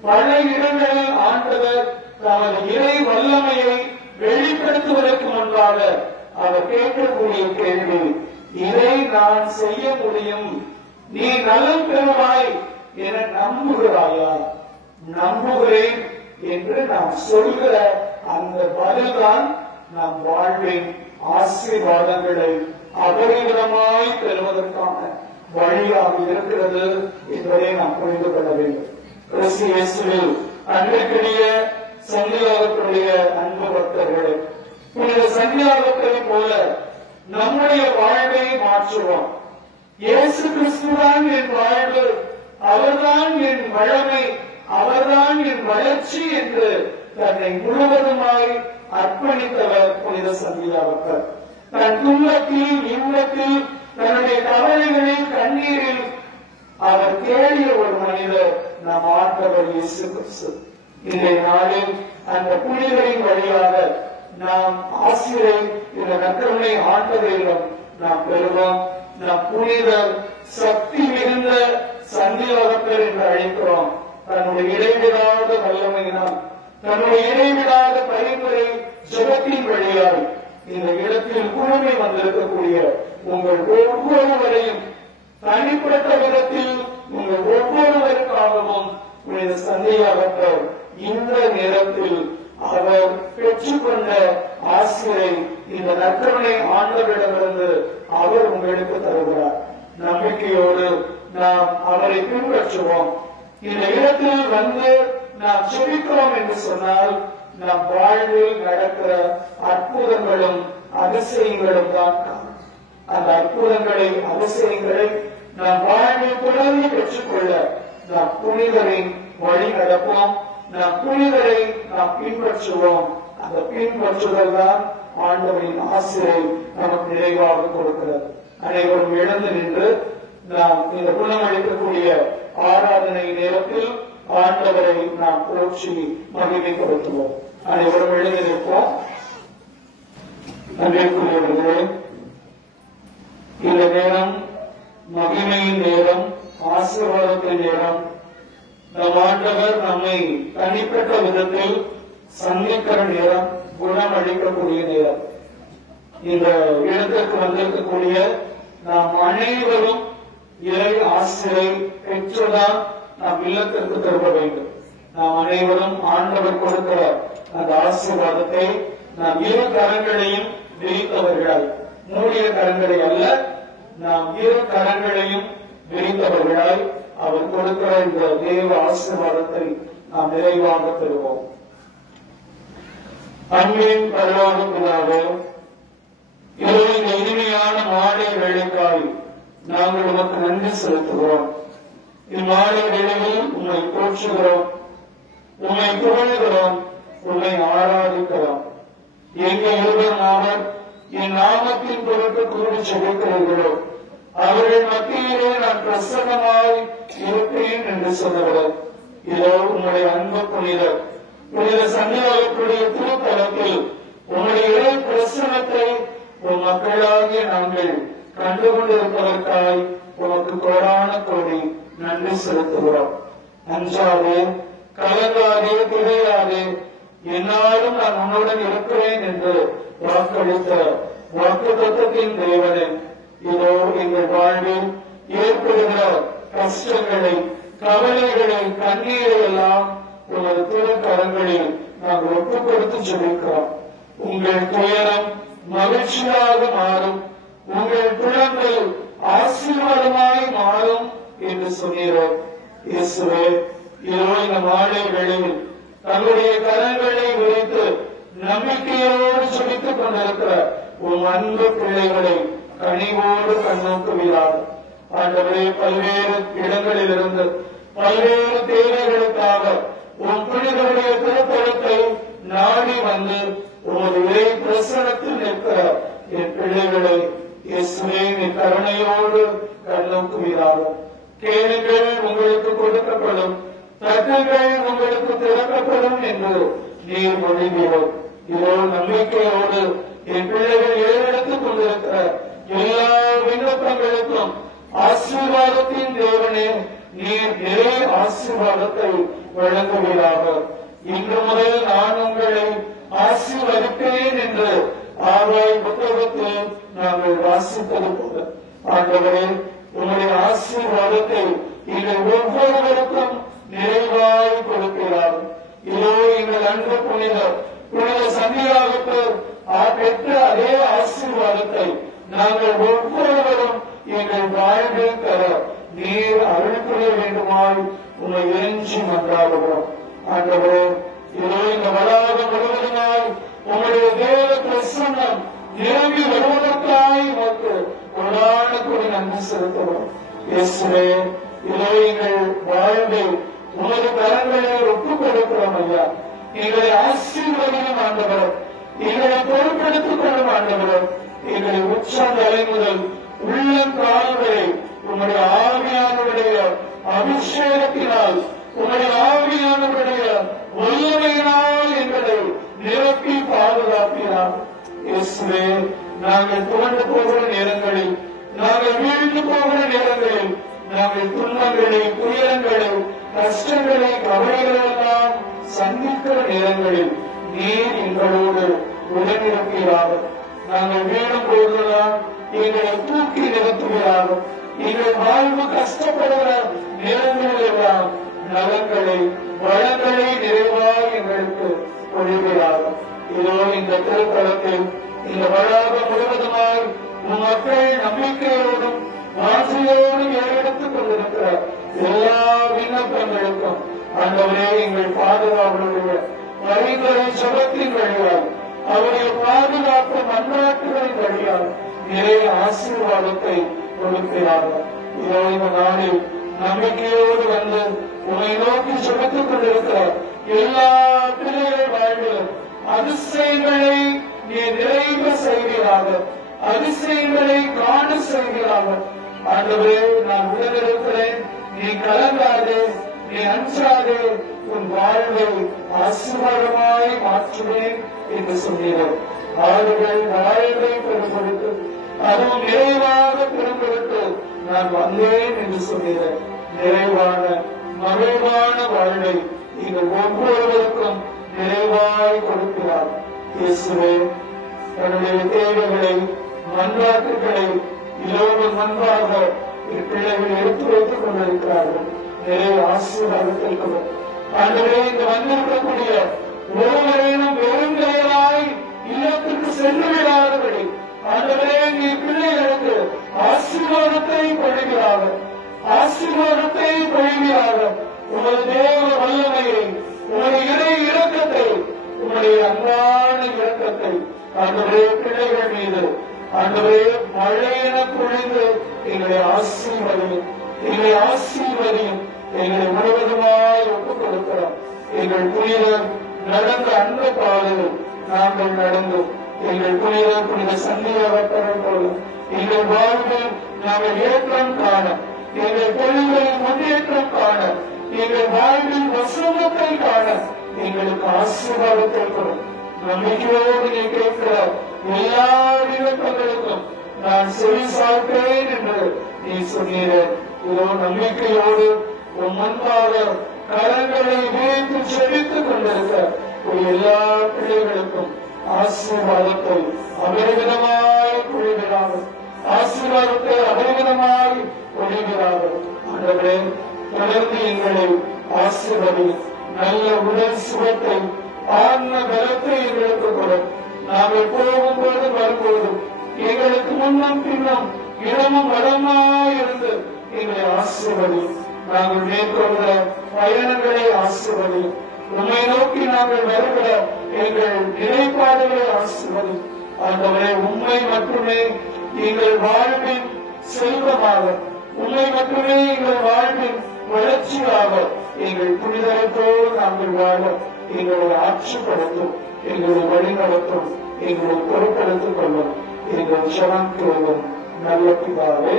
பல இடங்களில் ஆண்டவர் தமது இறை வல்லமையை வெளிப்படுத்துவதற்கு முன்பாக அவர் கேட்கக்கூடிய கேள்வி, இதை நான் செய்ய முடியும், நீ நலம் பெறுவாய் என நம்புகிறாயா? நம்புகிறேன் என்று நாம் சொல்கிற அந்த பதில்தான் நம் வாழ்வின் ஆசீர்வாதங்களை அபரிதமாய் பெறுவதற்கான வழியாக இருக்கிறது என்பதை நாம் புரிந்து கொள்ள வேண்டும். கிறிஸ்து இயேசுவில் அன்பிற்குரிய சந்தியாகத்துடைய அன்பு பக்தர்களே, புனித சந்தியாகத்தை போல நம்முடைய வாழ்வை மாற்றுவோம். இயேசு கிறிஸ்துதான் என் வாழ்வு, அவர்தான் என் வளமை, அவர்தான் என் வளர்ச்சி என்று தன்னை முழுவதுமாய் அர்ப்பணித்தவர் புனித சந்தியாகத்தர். தன் துன்பத்தில் இன்பத்தில் தன்னுடைய கவலைகளில் கண்ணீரில் அவர் தேடிய ஒரு மனிதர் நம் ஆண்டவர் இயேசு கிறிஸ்து. இன்றைய நாளில் அந்த புனிதரின் வழியாக நாம் ஆசிரியை இந்த நற்கருணை ஆண்டவரிடம் நாம் பெறுவோம். நம் புனிதர் சக்தி மிகுந்த சந்தியாகத்தர் என்று அழைக்கிறோம். தன்னுடைய இடைவிடாத வல்லமையினால், தன்னுடைய இடைவிடாத பரிந்துரை ஜெபத்தின் வழியால் இந்த இடத்தில் குழுமை வந்திருக்கக்கூடிய உங்கள் ஒவ்வொருவரையும் தனிப்பட்ட விதத்தில் உங்கள் ஒவ்வொருவருக்காகவும் புனித சந்தியாகத்தர் இந்த நேரத்தில் அவர் பெற்றுக்கொண்ட ஆசிரியை இந்த நற்கருணை ஆண்டவரிடமிருந்து அவர் உங்களுக்கு தருகிறார். நம்பிக்கையோடு நாம் அவரை பின்பற்றுவோம். இந்த இடத்தில் வந்து நாம் செபிக்கிறோம் என்று சொன்னால் நம் வாழ்வில் நடக்கிற அற்புதங்களும் அதிசயங்களும் தான். அந்த அற்புதங்களை அதிசயங்களை நாம் வாழ்வில் தொடர்ந்து பெற்றுக்கொள்ள நாம் புனிதரின் வழி நடப்போம். நாம் புனிதரை நாம் பின்பற்றுவோம். அந்த பின்பற்றுதல் தான் ஆண்டவரின் ஆசிரியை நமக்கு நிறைவாக கொடுக்கிறது. அனைவரும் எழுந்து நின்று நாம் இந்த குணமளிக்கக்கூடிய ஆராதனை நேரத்தில் ஆண்டவரை நாம் போற்றி மகிமைப்படுத்துவோம். அனைவரும் எழுந்து நிற்போம். அன்பிற்குரியவர்களே, இந்த நேரம் மகிமையின் நேரம், ஆசீர்வாதத்தின் நேரம். நம் ஆண்டவர் நம்மை தனிப்பட்ட விதத்தில் சந்திக்கிற நேரம், குணமளிக்கக்கூடிய நேரம். இந்த இடத்திற்கு வந்திருக்கக்கூடிய நாம் அனைவரும் இறை ஆசிரியை பெற்றுதான் நாம் இல்லத்திற்கு திரும்ப வேண்டும். நாம் அனைவரும் ஆண்டவர் கொடுக்கிற அந்த ஆசீர்வாதத்தை நாம் இரு கரங்களையும் விரித்தவர்களாய், மூடிய கரங்களை அல்ல, நாம் இரு கரங்களையும் விரித்தவர்களாய் அவர் கொடுக்கிற இந்த தேவ ஆசீர்வாதத்தை நாம் நிறைவாக பெறுவோம். அன்பின் பரலோக பிதாவே, இந்த இனிமையான மாலை வேளைக்காய் நாங்கள் உமக்கு நன்றி செலுத்துகிறோம். இம்மாலை வேளையில் உம்மை போற்றுகிறோம், உம்மை புகழ்கிறோம், உம்மை ஆராதிக்கிறோம். எங்கள் இருவரும் என் நாமத்தின் பொருட்டு கூறி செபிக்கிறீர்களோ அவர்கள் மத்தியிலே நான் பிரசன்னமாய் இருப்பேன் என்று சொன்னவர். இதோ உங்களுடைய அன்பு புனிதர் புனித சந்தியாகத்துடைய திருத்தலத்தில் உங்களுடைய இறை பிரசன்னத்தை உன் மக்களாகிய நாங்கள் கண்டுகொண்டிருப்பதற்காய் உனக்கு கோடான கோடி நன்றி செலுத்துகிறோம். அஞ்சாதே, கலங்காதே, திகையாதே, என்னாலும் நான் உன்னுடன் இருக்கிறேன் என்று வாக்களித்த வாக்குத்தத்தத்தின் தேவனே, இதோ எங்கள் வாழ்வில் ஏற்படுகிற கஷ்டங்களை, கவலைகளை, கண்ணீரை எல்லாம் உமது திருக்கரங்களில் நாங்கள் ஒப்புக் கொடுத்து ஜெபிக்கிறோம். உங்கள் துயரம் மகிழ்ச்சியாக மாறும், உங்கள் துயரங்கள் ஆசீர்வாதமாய் மாறும் என்று சொன்னீர்கள். இயேசுவே, இதோ இந்த மாலை வேளையில் தங்களுடைய கரங்களை விரித்து நம்பிக்கையோடு ஜெபித்துக் கொண்டிருக்கிற உன் அன்பு பிள்ளைகளை கனிவோடு கண்ணோக்குவீராக. ஆண்டவரே, பல்வேறு இடங்களிலிருந்து பல்வேறு தேவைகளுக்காக உன் புனிதருடைய திருத்தலத்தை நாடி வந்து உமது இறை பிரசனத்தில் நிற்கிற என் பிள்ளைகளை இயேசுவே நீ கருணையோடு கண்ணோக்குவீராக. கேளுங்கள், உங்களுக்கு கொடுக்கப்படும், தட்டுங்கள், உங்களுக்கு திறக்கப்படும் என்று நீர் மொழிகிறோம். இதோ நம்பிக்கையோடு என் பிள்ளைகள் ஏறெடுத்துக் கொண்டிருக்கிற எல்லா விண்ணப்பங்களுக்கும் ஆசீர்வாதத்தின் தேவனே நீர் நிறைய ஆசீர்வாதத்தை வழங்குவீராக. இன்று முதல் நான் உங்களை ஆசீர்வதிப்பேன் என்று ஆவாய் புத்தகத்தில் நாங்கள் வாசிப்பது போல ஆண்டவரே, உங்களுடைய ஆசீர்வாதத்தை எங்கள் ஒவ்வொருவருக்கும் நிறைவாய் கொடுக்கிறார். இதோ எங்கள் அன்பு புனித சந்தியாவுக்கு பெற்ற அதே ஆசீர்வாதத்தை நாங்கள் ஒவ்வொருவரும் எங்கள் வாழ்வில் தர நீர் அருள் புரிய வேண்டுமாய் உங்களை இறைஞ்சி மன்றாடுகிறோம். ஆண்டவரே, இதோ இந்த வளாகம் முழுவதுமாய் உங்களுடைய தேவ பிரசன்னம் நிரம்பி வருவதற்காய் உமக்கு கொடான கொடி நன்றி செலுத்துகிறோம். இயேசுவே, இதோ எங்கள் வாழ்வை உமது கரங்களை ஒப்புக் கொடுக்கிறோம் ஐயா. எங்களை ஆசீர்வதியும் ஆண்டவர், எங்களை பொறுப்பெடுத்துக் கொள்ளும் ஆண்டவர், எங்களை உச்சந்தலை முதல் உள்ளங்கால் வரை உங்களுடைய ஆவியானவருடைய அபிஷேகத்தினால், உங்களுடைய ஆவியானவருடைய வல்லமையினால் எங்களை நிரப்பி பாதுகாப்பினார். இயேசுவே, நாங்கள் துவண்டு போகிற நேரங்களில், நாங்கள் வீழ்ந்து போகிற நேரங்களில், நாங்கள் துன்பங்களை, துயரங்களை, கஷ்டங்களை, கவலைகளெல்லாம் சந்திக்கிற நேரங்களில் நீர் எங்களோடு உடனிருக்கிறாக. நாங்கள் வீழும் போதுதான் எங்களை தூக்கி நிறுத்துகிறாக. எங்கள் வாழ்வு கஷ்டப்படுகிற நேரங்களில் எல்லாம் நலங்களை, வளங்களை நிறைவாக எங்களுக்கு பொழிகிறாக. இதோ இந்த திருத்தலத்தில் இந்த வளாகம் முழுவதுமாய் உன் மக்கள் நம்பிக்கையோடும் ஆசையோடும் ஏறெடுத்துக் கொண்டிருக்கிற எல்லா விண்ணப்பங்களுக்கும் ஆண்டவரே, எங்கள் பாதுகாவலுடைய வழிகளை சுகத்தின் வழியால், அவருடைய பாதுகாப்பு மன்றாட்டுகளின் வழியால் நிறைய ஆசீர்வாதத்தை கொடுக்கிறார்கள். இதோ இந்த நாளில் நம்பிக்கையோடு வந்து உன்னை நோக்கி சுமத்துக் கொண்டிருக்கிற எல்லா பிள்ளைகள் வாழ்விலும் அதிசயங்களை நீ நிறைவு செய்கிறாக, அதிசயங்களை காண செய்கிறாக. ஆண்டவரே, நான் உடனிருக்கிறேன், நீ கலங்காதே, நீ அஞ்சாதே, உன் வாழ்வை ஆசீர்வாதமாய் மாற்றுவேன் என்று சொன்னீர்கள். அவர்கள் வாழ்வை பெரும்படுத்து, அதுவும் நிறைவாக பெரும்படுத்து நான் வந்தேன் என்று சொன்னீர்கள். நிறைவான மகிழ்வான வாழ்வை நீங்கள் ஒவ்வொருவருக்கும் நிறைவாய் கொடுக்கிறார். இயேசுவே, தன்னுடைய தேவைகளை, மன்றாட்டுகளை இரவு முன்பாக பிள்ளைகள் எடுத்து வைத்துக் கொண்டிருக்கிறார்கள். நிறைய ஆசீர்வாதத்தை கொண்டு ஆண்டவரே, இங்கு வந்திருக்கக்கூடிய ஒருவரையும் வெறுங்கையராய் இல்லத்திற்கு சென்று விடாதபடி ஆண்டவரே, நீ பிள்ளைகளுக்கு ஆசீர்வாதத்தை பொழிகிறார்கள், ஆசீர்வாதத்தை பொழிகிறார்கள். உமது தேவ வல்லமையை, உங்களுடைய இறை இரக்கத்தை, உங்களுடைய அன்பான இரக்கத்தை ஆண்டவரே பிள்ளைகள் மீது ஆண்டவரே மழையென பொழிந்து எங்களை ஆசீர்வதியும், எங்களை ஆசீர்வதியும். எங்களை முழுவதுமாய் ஒப்புக் கொடுக்கிறோம். எங்கள் புனிதர் நடந்த அந்த பாதையில் நாங்கள் நடந்தோம். எங்கள் புனித சந்தியாவட்டரை போல எங்கள் வாழ்வில் நாங்கள் ஏற்றம் காண, எங்கள் தொழில்களில் முன்னேற்றம் காண, எங்கள் வாழ்வில் வசனத்தை காண எங்களுக்கு ஆசீர்வாதத்தை கொடும். நம்பிக்கையோடு நீ கேட்கிற எல்லா விண்ணப்பங்களுக்கும் நான் செவி சாய்ப்பேன் என்று நீ சொன்னீர. இதோ நம்பிக்கையோடு உன் முன்பாக கரங்களை விரித்து செழித்துக் கொண்டிருக்க எல்லா பிள்ளைகளுக்கும் ஆசீர்வாதத்தை அபரிமிதமாய் பொழிகிறார்கள், ஆசீர்வாதத்தை அபரிமிதமாய் பொழிகிறார்கள். ஆண்டவரே, தொடர்ந்து எங்களை ஆசீர்வதி, நல்ல உடல் சுகத்தை, ஆன்ம பலத்தை எங்களுக்கு கொடும். நாங்கள் போகும்போது வரும்போதும் எங்களுக்கு முன்னும் பின்னும் இடமும் வளமாயிருந்து எங்களை ஆசீர்வதி. நாங்கள் மேற்கொண்ட பயணங்களை ஆசீர்வதி. உண்மை நோக்கி நாங்கள் வருகிற எங்கள் நிலைப்பாடுகளை ஆசீர்வதி. ஆண்டவரே, உண்மை மட்டுமே எங்கள் வாழ்வின் செல்வமாக, உண்மை மட்டுமே எங்கள் வாழ்வின் வளர்ச்சியாக எங்கள் புனிதரை போல் நாங்கள் வாழ எங்களை ஆட்சிப்படுத்தும், எங்களை வழிநடத்தும், எங்களை பொறுப்படுத்திக் கொள்ளும். எங்கள் ஜெபம் கேளும் நல்ல பிதாவே.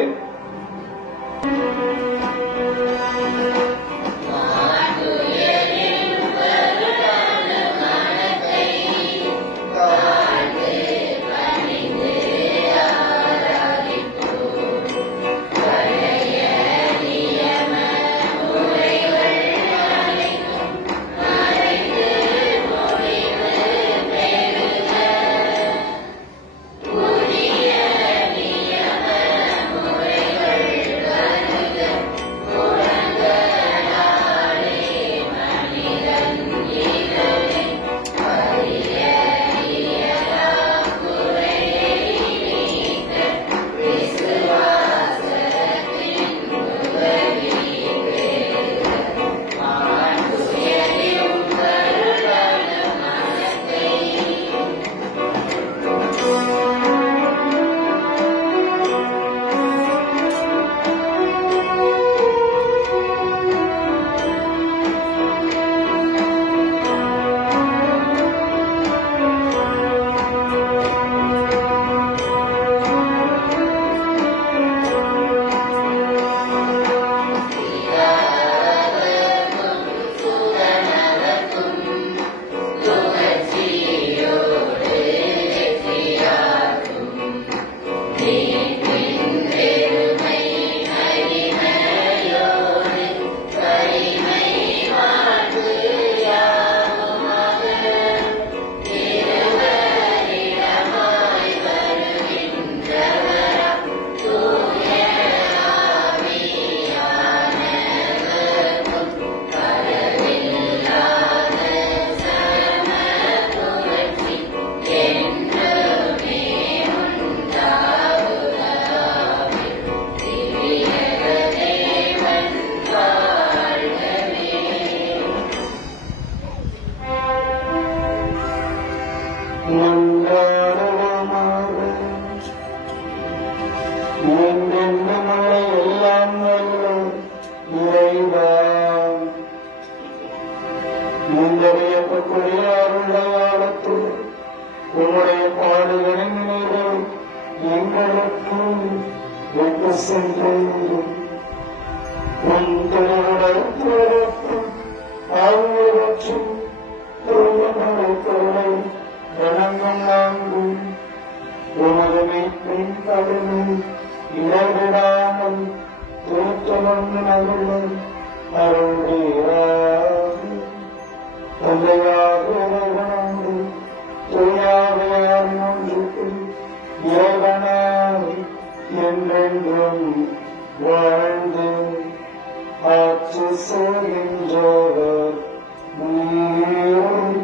உம்முடைய பாடுகளின் மீது எங்களுக்கு வெற்றி சென்றோம். உன் திருவிழாக்கும் ஆகியவற்றும் தூயமலைத்தோரை வணங்கும் நான்கும் உமது மீட்பின் கடமை இடைவிடாமல் தூத்தமந்து நகரும் அருள்வீராக. தந்தையாக இறைவனோடு தூயாவையார் ஒன்றுக்கு இறைவனாய் என்றென்றும் வாழ்ந்து ஆட்சி செய்கின்றவர் நீர்.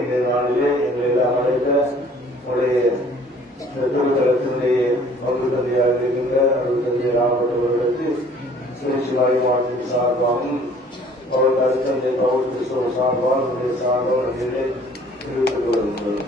இந்த நாளிலே எங்களை எல்லாம் அழைத்த உடைய திருத்தலத்தினுடைய பங்கு தந்தையாக இருக்கின்ற அருள் தந்தையர் ஆகப்பட்டவர்களுக்கு சிவாய் மாவட்டத்தின் சார்பாகவும் அவர்கள் அருத்தந்தை பவுல் கிறிஸ்தவ சார்பாக சார்பாக தெரிவித்துக் கொள்கின்றோம்.